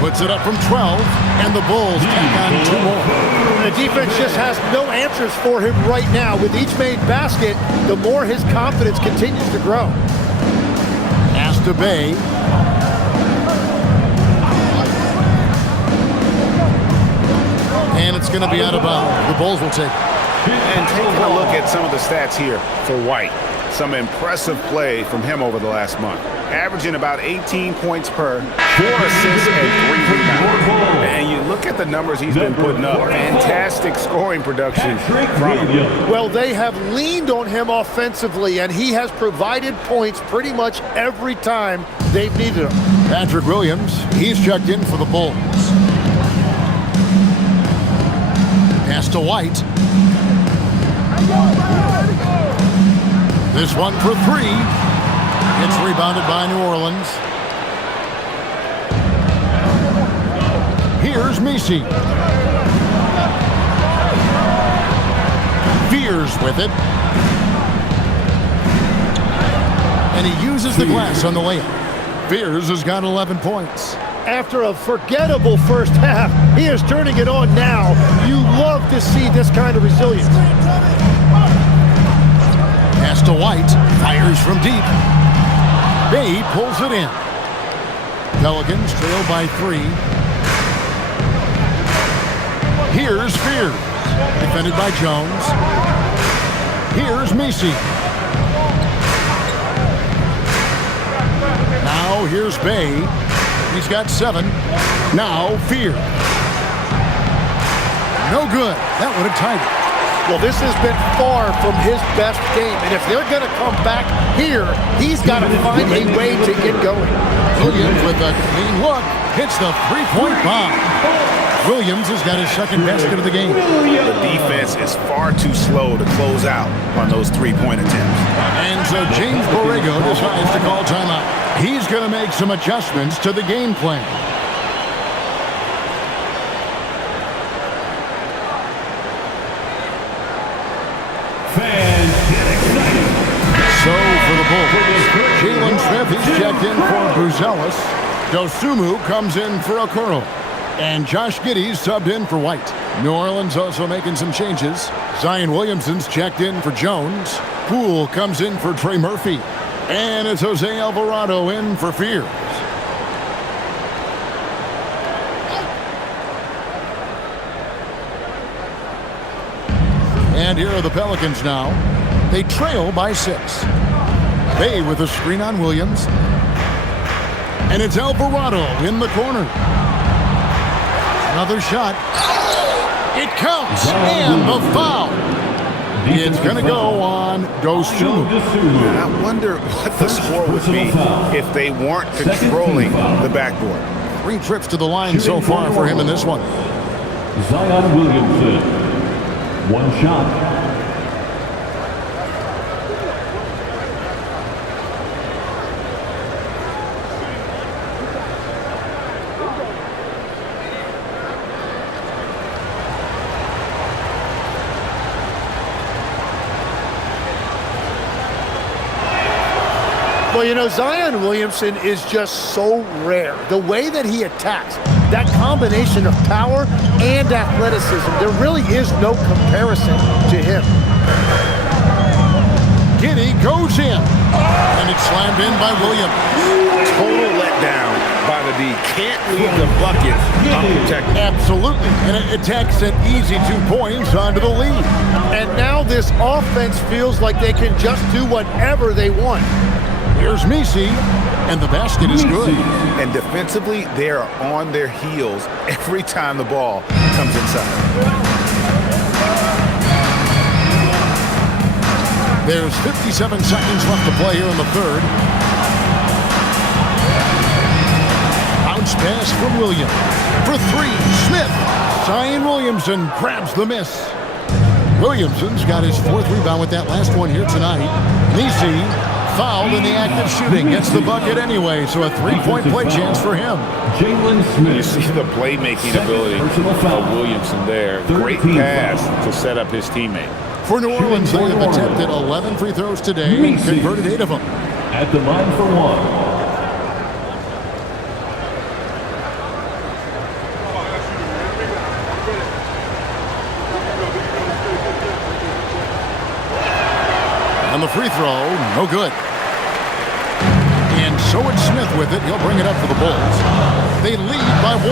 Puts it up from 12, and the Bulls tack on 2 more. The defense just has no answers for him right now. With each made basket, the more his confidence continues to grow. Pass to Bay. And it's going to be out of bounds. The Bulls will take it. And taking a look at some of the stats here for White. Some impressive play from him over the last month. Averaging about 18 points per, 4 assists and 3 rebounds. And you look at the numbers he's been putting up. Fantastic scoring production from him. Well, they have leaned on him offensively, and he has provided points pretty much every time they've needed him. Patrick Williams, he's checked in for the Bulls. Pass to White. This one for 3. It's rebounded by New Orleans. Here's Missi. Fears with it. And he uses the glass on the layup. Fears has got 11 points. After a forgettable first half, he is turning it on now. You love to see this kind of resilience. Pass Pass to White. Fires from deep. Bay pulls it in. Pelicans trail by 3. Here's Fears. Defended by Jones. Here's Messi. Now here's Bay. He's got 7. Now Fears. No good. That would have tied it. Well, this has been far from his best game, and if they're going to come back here, he's got to find a way to get going. Williams with a clean look hits the three-point bomb. Williams has got his second basket of the game. The defense is far too slow to close out on those three-point attempts. And so James Borrego decides to call timeout. He's going to make some adjustments to the game plan. So for the Bulls, Jalen Smith, he's checked in for Buzelis. Dosumu comes in for Okoro. And Josh Giddey's subbed in for White. New Orleans also making some changes. Zion Williamson's checked in for Jones. Poole comes in for Trey Murphy. And it's Jose Alvarado in for Fears. And here are the Pelicans now. They trail by 6. Bay with a screen on Williams. And it's Alvarado in the corner. Another shot. It counts. And the foul. It's going to go on Dosumu. I wonder what the score would be if they weren't controlling the backboard. 3 trips to the line so far for him in this one. Zion Williamson. 1 shot. Well, you know, Zion Williamson is just so rare. The way that he attacks, that combination of power and athleticism, there really is no comparison to him. Giddey goes in. And it's slammed in by Williams. Total letdown by the D. Can't leave the bucket unprotected. Absolutely. And it takes an easy 2 points onto the lead. And now this offense feels like they can just do whatever they want. Here's Messi, and the basket is good. And defensively, they are on their heels every time the ball comes inside. There's 57 seconds left to play here in the third. Bounce pass from Williams. For 3, Smith. Zion Williamson grabs the miss. Williamson's got his 4th rebound with that last one here tonight. Messi fouled in the act of shooting. Gets the bucket anyway, so a 3-point play chance for him. Jalen Smith. You see the playmaking ability of Williamson there. Great pass to set up his teammate. For New Orleans, they have attempted 11 free throws today and converted 8 of them. At the line for 1. On the free throw, no good. And so it's Smith with it. He'll bring it up for the Bulls. They lead by 1.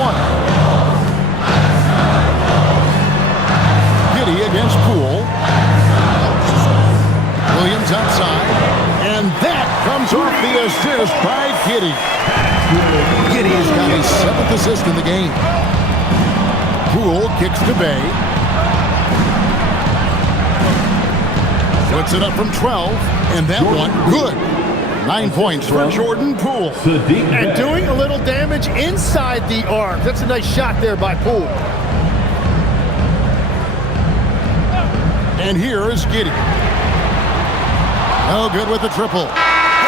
Giddey against Poole. Williams outside. And that comes off the assist by Giddey. Giddey's got his 7th assist in the game. Poole kicks to Bay. Puts it up from 12, and that one good. 9 points for Jordan Poole. And doing a little damage inside the arc. That's a nice shot there by Poole. And here is Giddey. No good with the triple.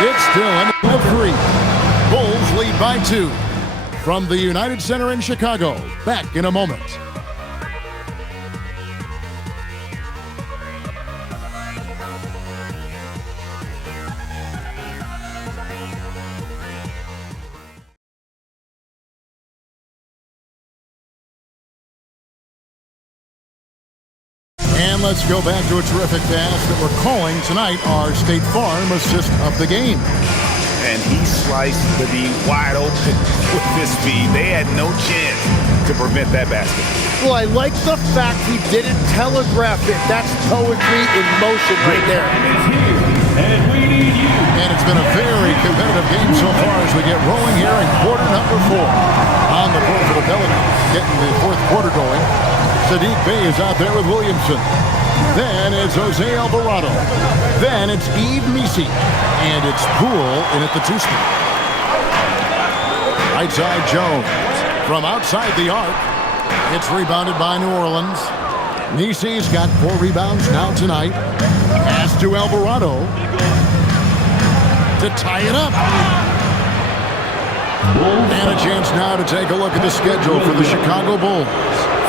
It's still a 3. Bulls lead by 2. From the United Center in Chicago. Back in a moment. And let's go back to a terrific pass that we're calling tonight our State Farm assist of the game. And he sliced the D wide open with his speed. They had no chance to prevent that basket. Well, I like the fact he didn't telegraph it. That's poetry in motion right there. And we need you. And it's been a very competitive game so far as we get rolling here in quarter number 4. On the board for the Pelicans, getting the fourth quarter going. Sadiq Bey is out there with Williamson. Then it's Jose Alvarado. Then it's Yves Missi. And it's Poole in at the 2 spot. Right side Jones. From outside the arc. It's rebounded by New Orleans. Missi's got 4 rebounds now tonight. Pass to Alvarado. To tie it up. And a chance now to take a look at the schedule for the Chicago Bulls.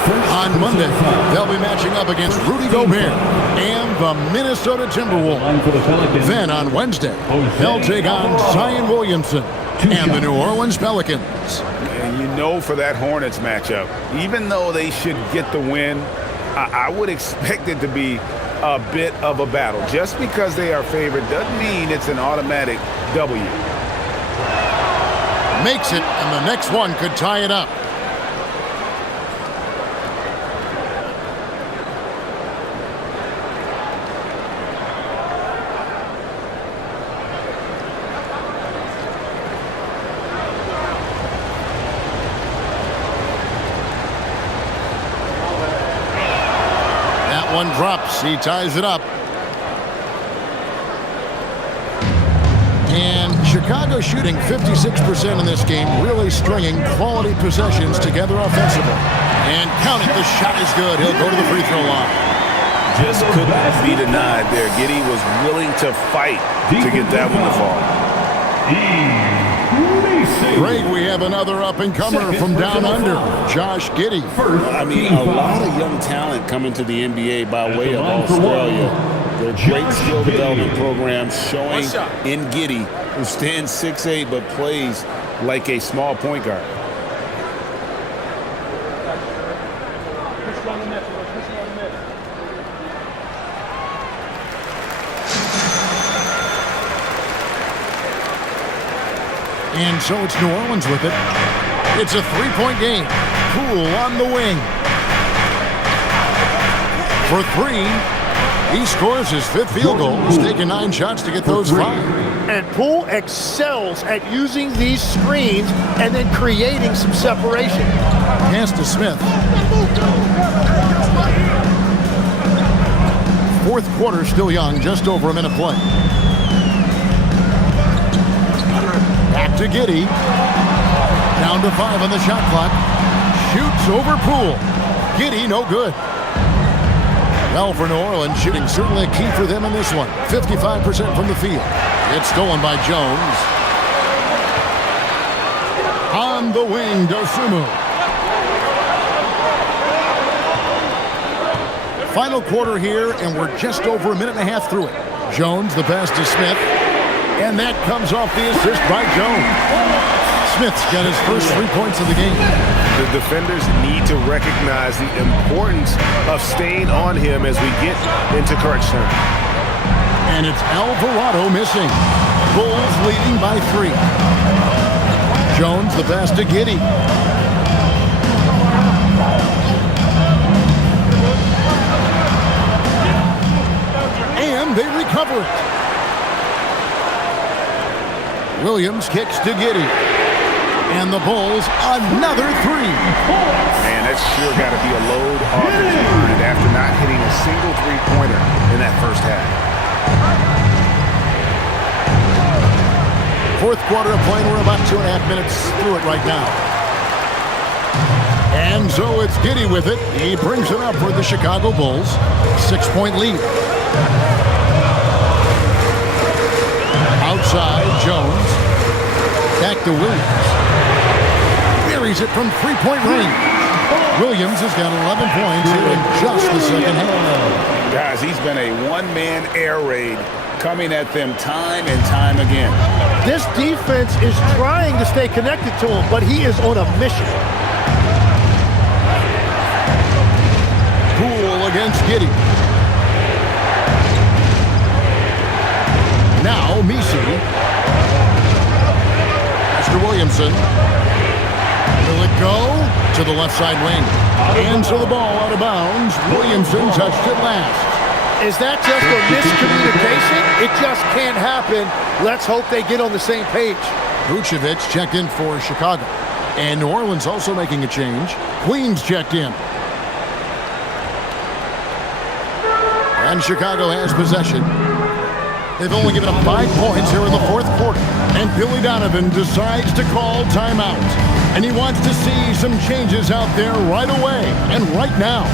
On Monday, they'll be matching up against Rudy Gobert and the Minnesota Timberwolves. Then on Wednesday, they'll take on Zion Williamson and the New Orleans Pelicans. And you know, for that Hornets matchup, even though they should get the win, I would expect it to be a bit of a battle. Just because they are favored doesn't mean it's an automatic W. Makes it, and the next one could tie it up. That one drops. He ties it up. And Chicago shooting 56% in this game, really stringing quality possessions together offensively. And count it, the shot is good. He'll go to the free throw line. Just couldn't be denied there. Giddey was willing to fight to get that one to fall. Greg, we have another up-and-comer from down under, Josh Giddey. I mean, a lot of young talent coming to the NBA by way of Australia. Their great skill development programs showing in Giddey, who stands 6'8", but plays like a small point guard. And so it's New Orleans with it. It's a 3-point game. Poole on the wing. For 3. He scores his 5th field goal. He's taken 9 shots to get those 5. And Poole excels at using these screens and then creating some separation. Pass to Smith. 4th quarter still young, just over a minute play. Back to Giddey. Down to 5 on the shot clock. Shoots over Poole. Giddey no good. Well, for New Orleans, shooting certainly a key for them in this one. 55% from the field. It's stolen by Jones. On the wing, Dosunmu. Final quarter here, and we're just over a minute and a half through it. Jones, the pass to Smith. And that comes off the assist by Jones. Smith's got his first 3 points of the game. The defenders need to recognize the importance of staying on him as we get into crunch time. And it's Alvarado missing. Bulls leading by 3. Jones, the pass to Giddey. And they recover it. Williams kicks to Giddey. And the Bulls, another 3. Man, that's sure got to be a load off his mind after not hitting a single three-pointer in that first half. 4th quarter of play, we're about 2.5 minutes through it right now. And so it's Giddey with it. He brings it up for the Chicago Bulls. 6-point lead. Outside, Jones. Back to Williams. Buries it from 3-point range. Williams has got 11 points here in just the second half. Guys, he's been a one-man air raid coming at them time and time again. This defense is trying to stay connected to him, but he is on a mission. Poole against Giddey. Now Misi. Mr. Williamson. Will it go? To the left side wing. And so the ball out of bounds. Williamson touched it last. Is that just a miscommunication? It just can't happen. Let's hope they get on the same page. Vucevic checked in for Chicago. And New Orleans also making a change. Queens checked in. And Chicago has possession. They've only given up 5 points here in the fourth quarter. And Billy Donovan decides to call timeout. And he wants to see some changes out there right away and right now.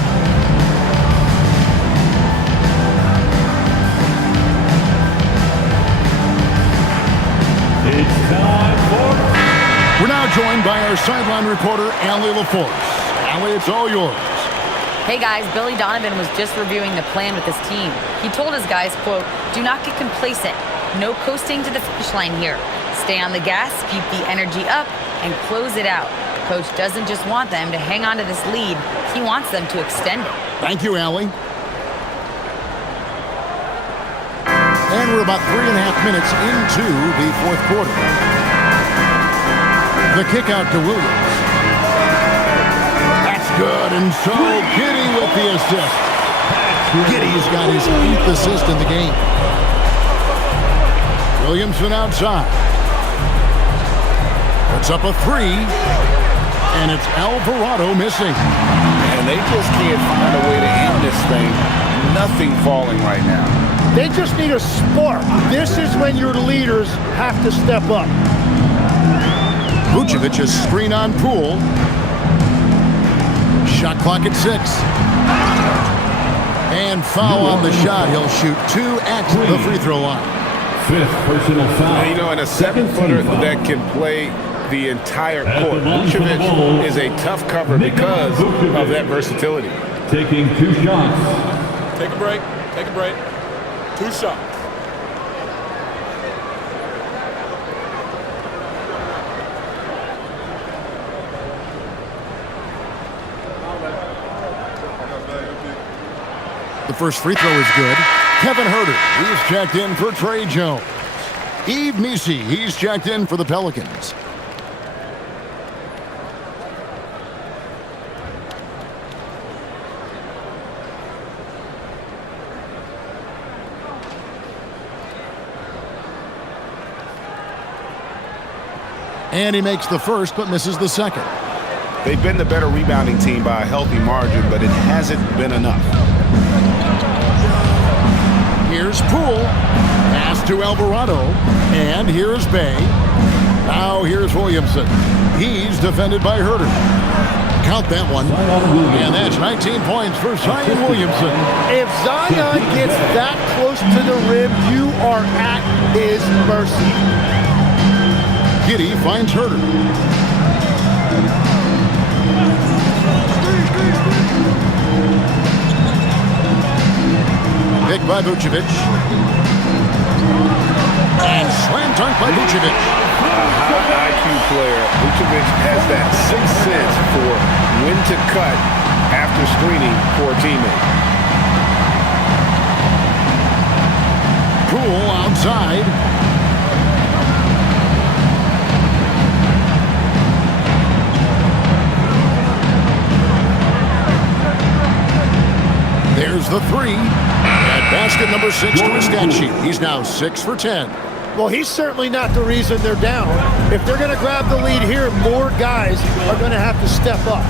It's time for... We're now joined by our sideline reporter, Allie LaForce. Allie, it's all yours. Hey guys, Billy Donovan was just reviewing the plan with his team. He told his guys, quote, "Do not get complacent. No coasting to the finish line here. Stay on the gas, keep the energy up, and close it out. Coach doesn't just want them to hang on to this lead. He wants them to extend it." Thank you, Allie. And we're about 3.5 minutes into the fourth quarter. The kick out to Williams. That's good, and so Giddey with the assist. Giddey's got his 8th assist in the game. Williamson outside. Puts up a 3, and it's Alvarado missing. And they just can't find a way to end this thing. Nothing falling right now. They just need a spark. This is when your leaders have to step up. Vucevic is screen on Poole. Shot clock at 6. And foul on the shot. He'll shoot 2 at the free throw line. 5th personal foul. You know, and a 7-footer that can play the entire court. Vucevic is a tough cover because of that versatility. Taking 2 shots. Take a break. Take a break. 2 shots. The first free throw is good. Kevin Huerter, he's checked in for Trey Jones. Yves Misi, he's checked in for the Pelicans. And he makes the first, but misses the second. They've been the better rebounding team by a healthy margin, but it hasn't been enough. Here's Poole. Pass to Alvarado. And here's Bay. Now here's Williamson. He's defended by Huerter. Count that one. And that's 19 points for Zion Williamson. If Zion gets that close to the rim, you are at his mercy. Giddey finds Huerter. Picked by Vucevic. And slam dunk by Vucevic. A high IQ player. Vucevic has that 6th sense for when to cut after screening for a teammate. Poole outside. There's the 3. At basket number 6 to his stat sheet. He's now 6 for 10. Well, he's certainly not the reason they're down. If they're going to grab the lead here, more guys are going to have to step up.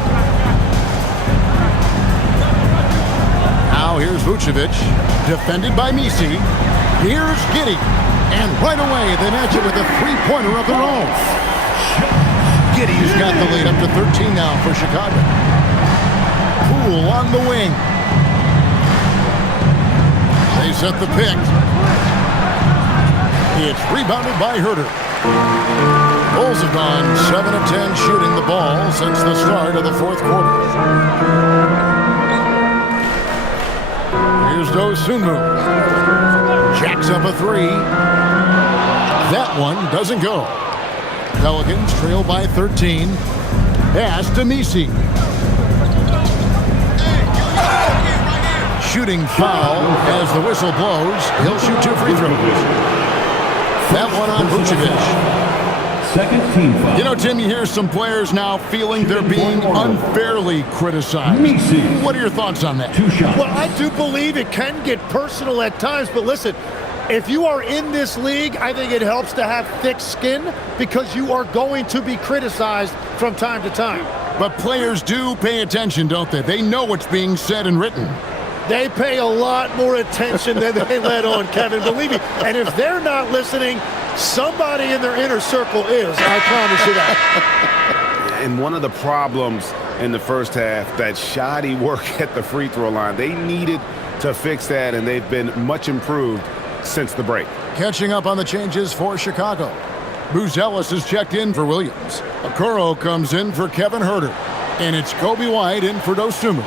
Now here's Vucevic, defended by Misi. Here's Giddey. And right away, they match it with a 3-pointer of their own. Giddey's got the lead up to 13 now for Chicago. Poole on the wing. They set the pick. It's rebounded by Huerter. Bulls have gone 7 of 10 shooting the ball since the start of the fourth quarter. Here's Dosunmu. Jacks up a 3. That one doesn't go. Pelicans trail by 13. Pass to Misi. Shooting foul as the whistle blows. He'll shoot 2 free throws. That one on Vucevic. Second team foul. You know, Tim, you hear some players now feeling they're being unfairly criticized. What are your thoughts on that? 2 shots. Well, I do believe it can get personal at times, but listen, if you are in this league, I think it helps to have thick skin because you are going to be criticized from time to time. But players do pay attention, don't they? They know what's being said and written. They pay a lot more attention than they let on, Kevin, believe me. And if they're not listening, somebody in their inner circle is, I promise you that. And one of the problems in the first half, that shoddy work at the free throw line, they needed to fix that, and they've been much improved since the break. Catching up on the changes for Chicago. Buzelis is checked in for Williams. Okoro comes in for Kevin Huerter. And it's Kobe White in for Dosunmu.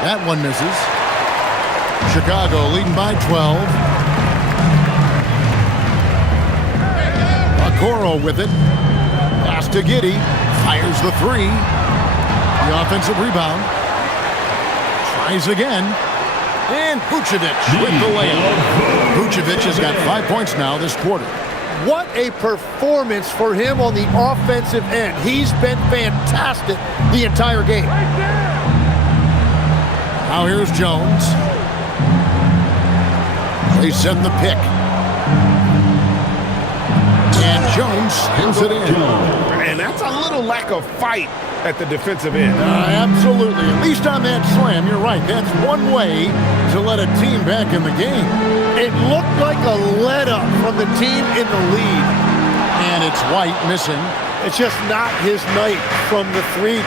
That one misses. Chicago leading by 12. Okoro with it. Pass to Giddey. Fires the 3. The offensive rebound. Tries again. And Vucevic with the layup. Vucevic has got 5 points now this quarter. What a performance for him on the offensive end. He's been fantastic the entire game. Now here's Jones. They set the pick. And Jones spins it in. And that's a little lack of fight at the defensive end. Absolutely. At least on that slam, you're right. That's one way to let a team back in the game. It looked like a let-up from the team in the lead. And it's White missing. It's just not his night from the 3.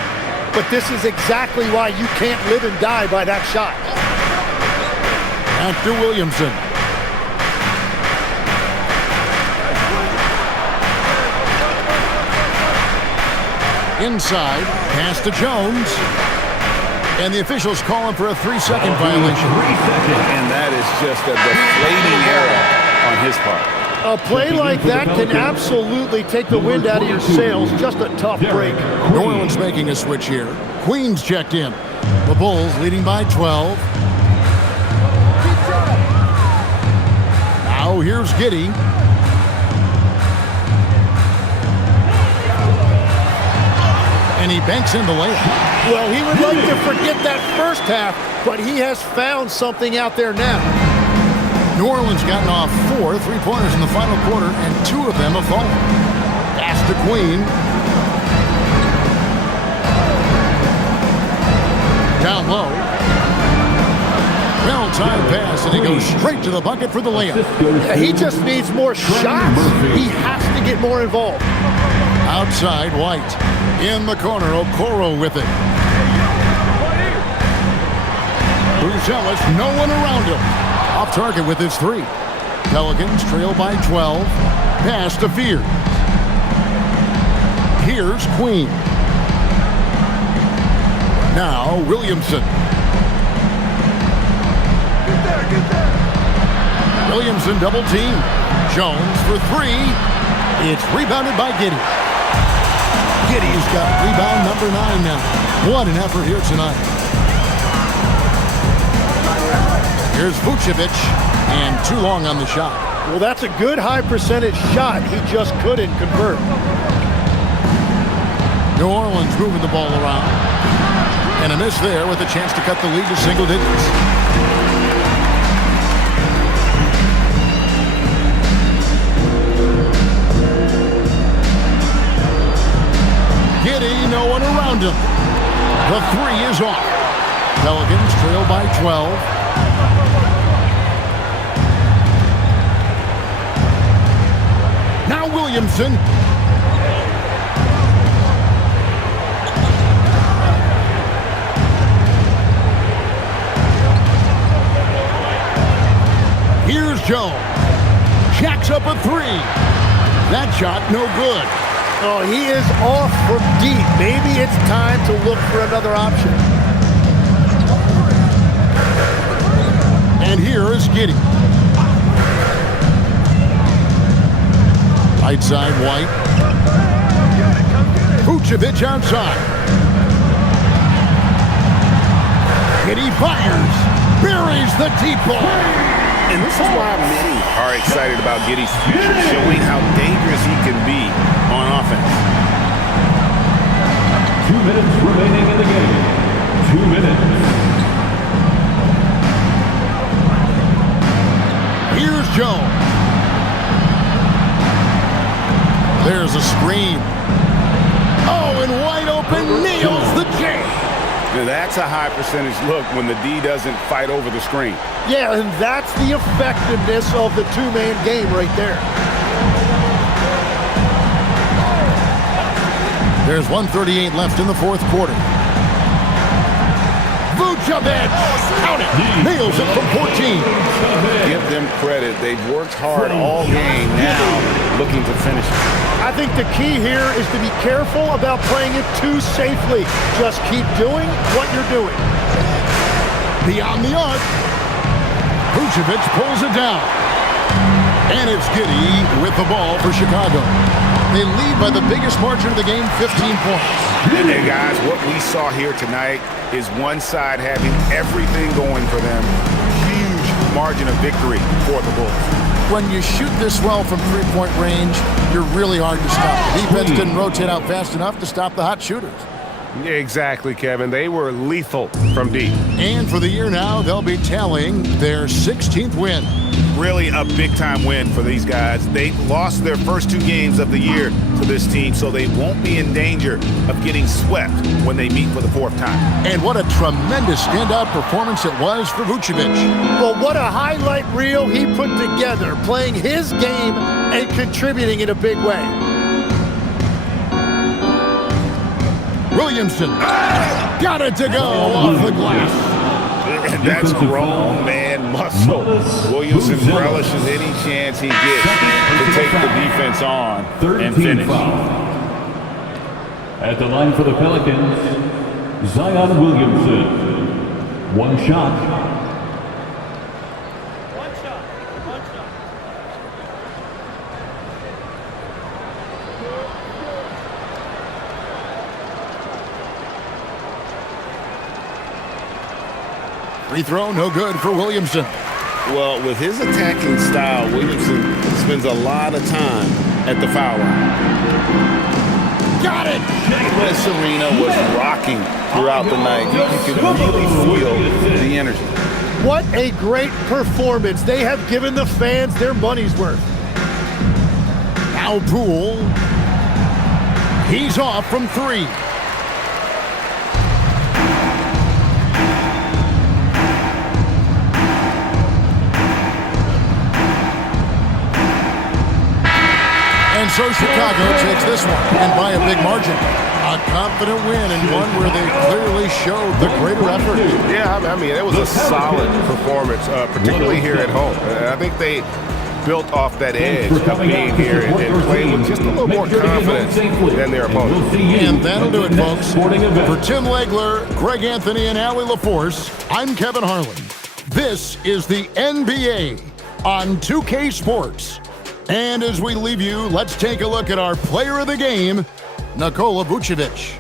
But this is exactly why you can't live and die by that shot. Back to Williamson. Inside, pass to Jones. And the officials calling for a 3-second violation. 3 seconds. And that is just a deflating error on his part. A play like that can absolutely take the wind out of your sails. Just a tough break. New Orleans making a switch here. Queens checked in. The Bulls leading by 12. Now here's Giddey. And he banks in the layup. Well, he would like to forget that first half, but he has found something out there now. New Orleans gotten off 4 3-pointers in the final quarter, and 2 of them have fallen. Pass to Queen. Down low. Well-timed pass, and he goes straight to the bucket for the layup. Yeah, he just needs more shots. He has to get more involved. Outside, White. In the corner, Okoro with it. Buzelis, no one around him. Off target with his 3. Pelicans trail by 12. Pass to Fear. Here's Queen. Now Williamson. Williamson double team. Jones for 3. It's rebounded by Giddey. Giddey's got rebound number 9 now. What an effort here tonight. Here's Vucevic, and too long on the shot. Well, that's a good high percentage shot. He just couldn't convert. New Orleans moving the ball around. And a miss there with a chance to cut the lead to single digits. Giddey, no one around him. The 3 is off. Pelicans trail by 12. Now Williamson. Here's Jones. Jacks up a 3. That shot no good. Oh, he is off from deep. Maybe it's time to look for another option. And here is Giddey. Right side, White. Vucevic outside. Giddey fires. Buries the deep ball. And this is why many are excited about Giddey's future, showing how dangerous he can be on offense. 2 minutes remaining in the game. 2 minutes. Here's Jones. There's a screen. Oh, and wide open, nails the J. Now that's a high percentage look when the D doesn't fight over the screen. Yeah, and that's the effectiveness of the two-man game right there. There's 1:38 left in the fourth quarter. Vucevic, count it, nails it from 14. Give them credit. They've worked hard all game, now looking to finish it. I think the key here is to be careful about playing it too safely. Just keep doing what you're doing. Beyond the arc, Vucevic pulls it down. And it's Giddey with the ball for Chicago. They lead by the biggest margin of the game, 15 points. And then, guys, what we saw here tonight is one side having everything going for them. Huge margin of victory for the Bulls. When you shoot this well from three-point range, you're really hard to stop. The defense didn't rotate out fast enough to stop the hot shooters. Exactly, Kevin. They were lethal from deep. And for the year now, they'll be tallying their 16th win. Really a big-time win for these guys. They lost their first 2 games of the year to this team, so they won't be in danger of getting swept when they meet for the 4th time. And what a tremendous standout performance it was for Vucevic. Well, what a highlight reel he put together, playing his game and contributing in a big way. Williamson got it to go off the glass. And that's grown man muscle. Williamson relishes any chance he gets to take the defense on and finish. At the line for the Pelicans, Zion Williamson. One shot. Free throw, no good for Williamson. Well, with his attacking style, Williamson spends a lot of time at the foul line. Got it! This arena was rocking throughout the night. You could really feel the energy. What a great performance. They have given the fans their money's worth. Now Poole. He's off from 3. And so Chicago takes this one, and by a big margin. A confident win, and one where they clearly showed the greater effort. Yeah, I mean, it was a solid performance, particularly here at home. I think they built off that edge of being here and playing with just a little more confidence than their opponents. And that'll do it, folks. For Tim Legler, Greg Anthony, and Allie LaForce, I'm Kevin Harlan. This is the NBA on 2K Sports. And as we leave you, let's take a look at our player of the game, Nikola Vucevic.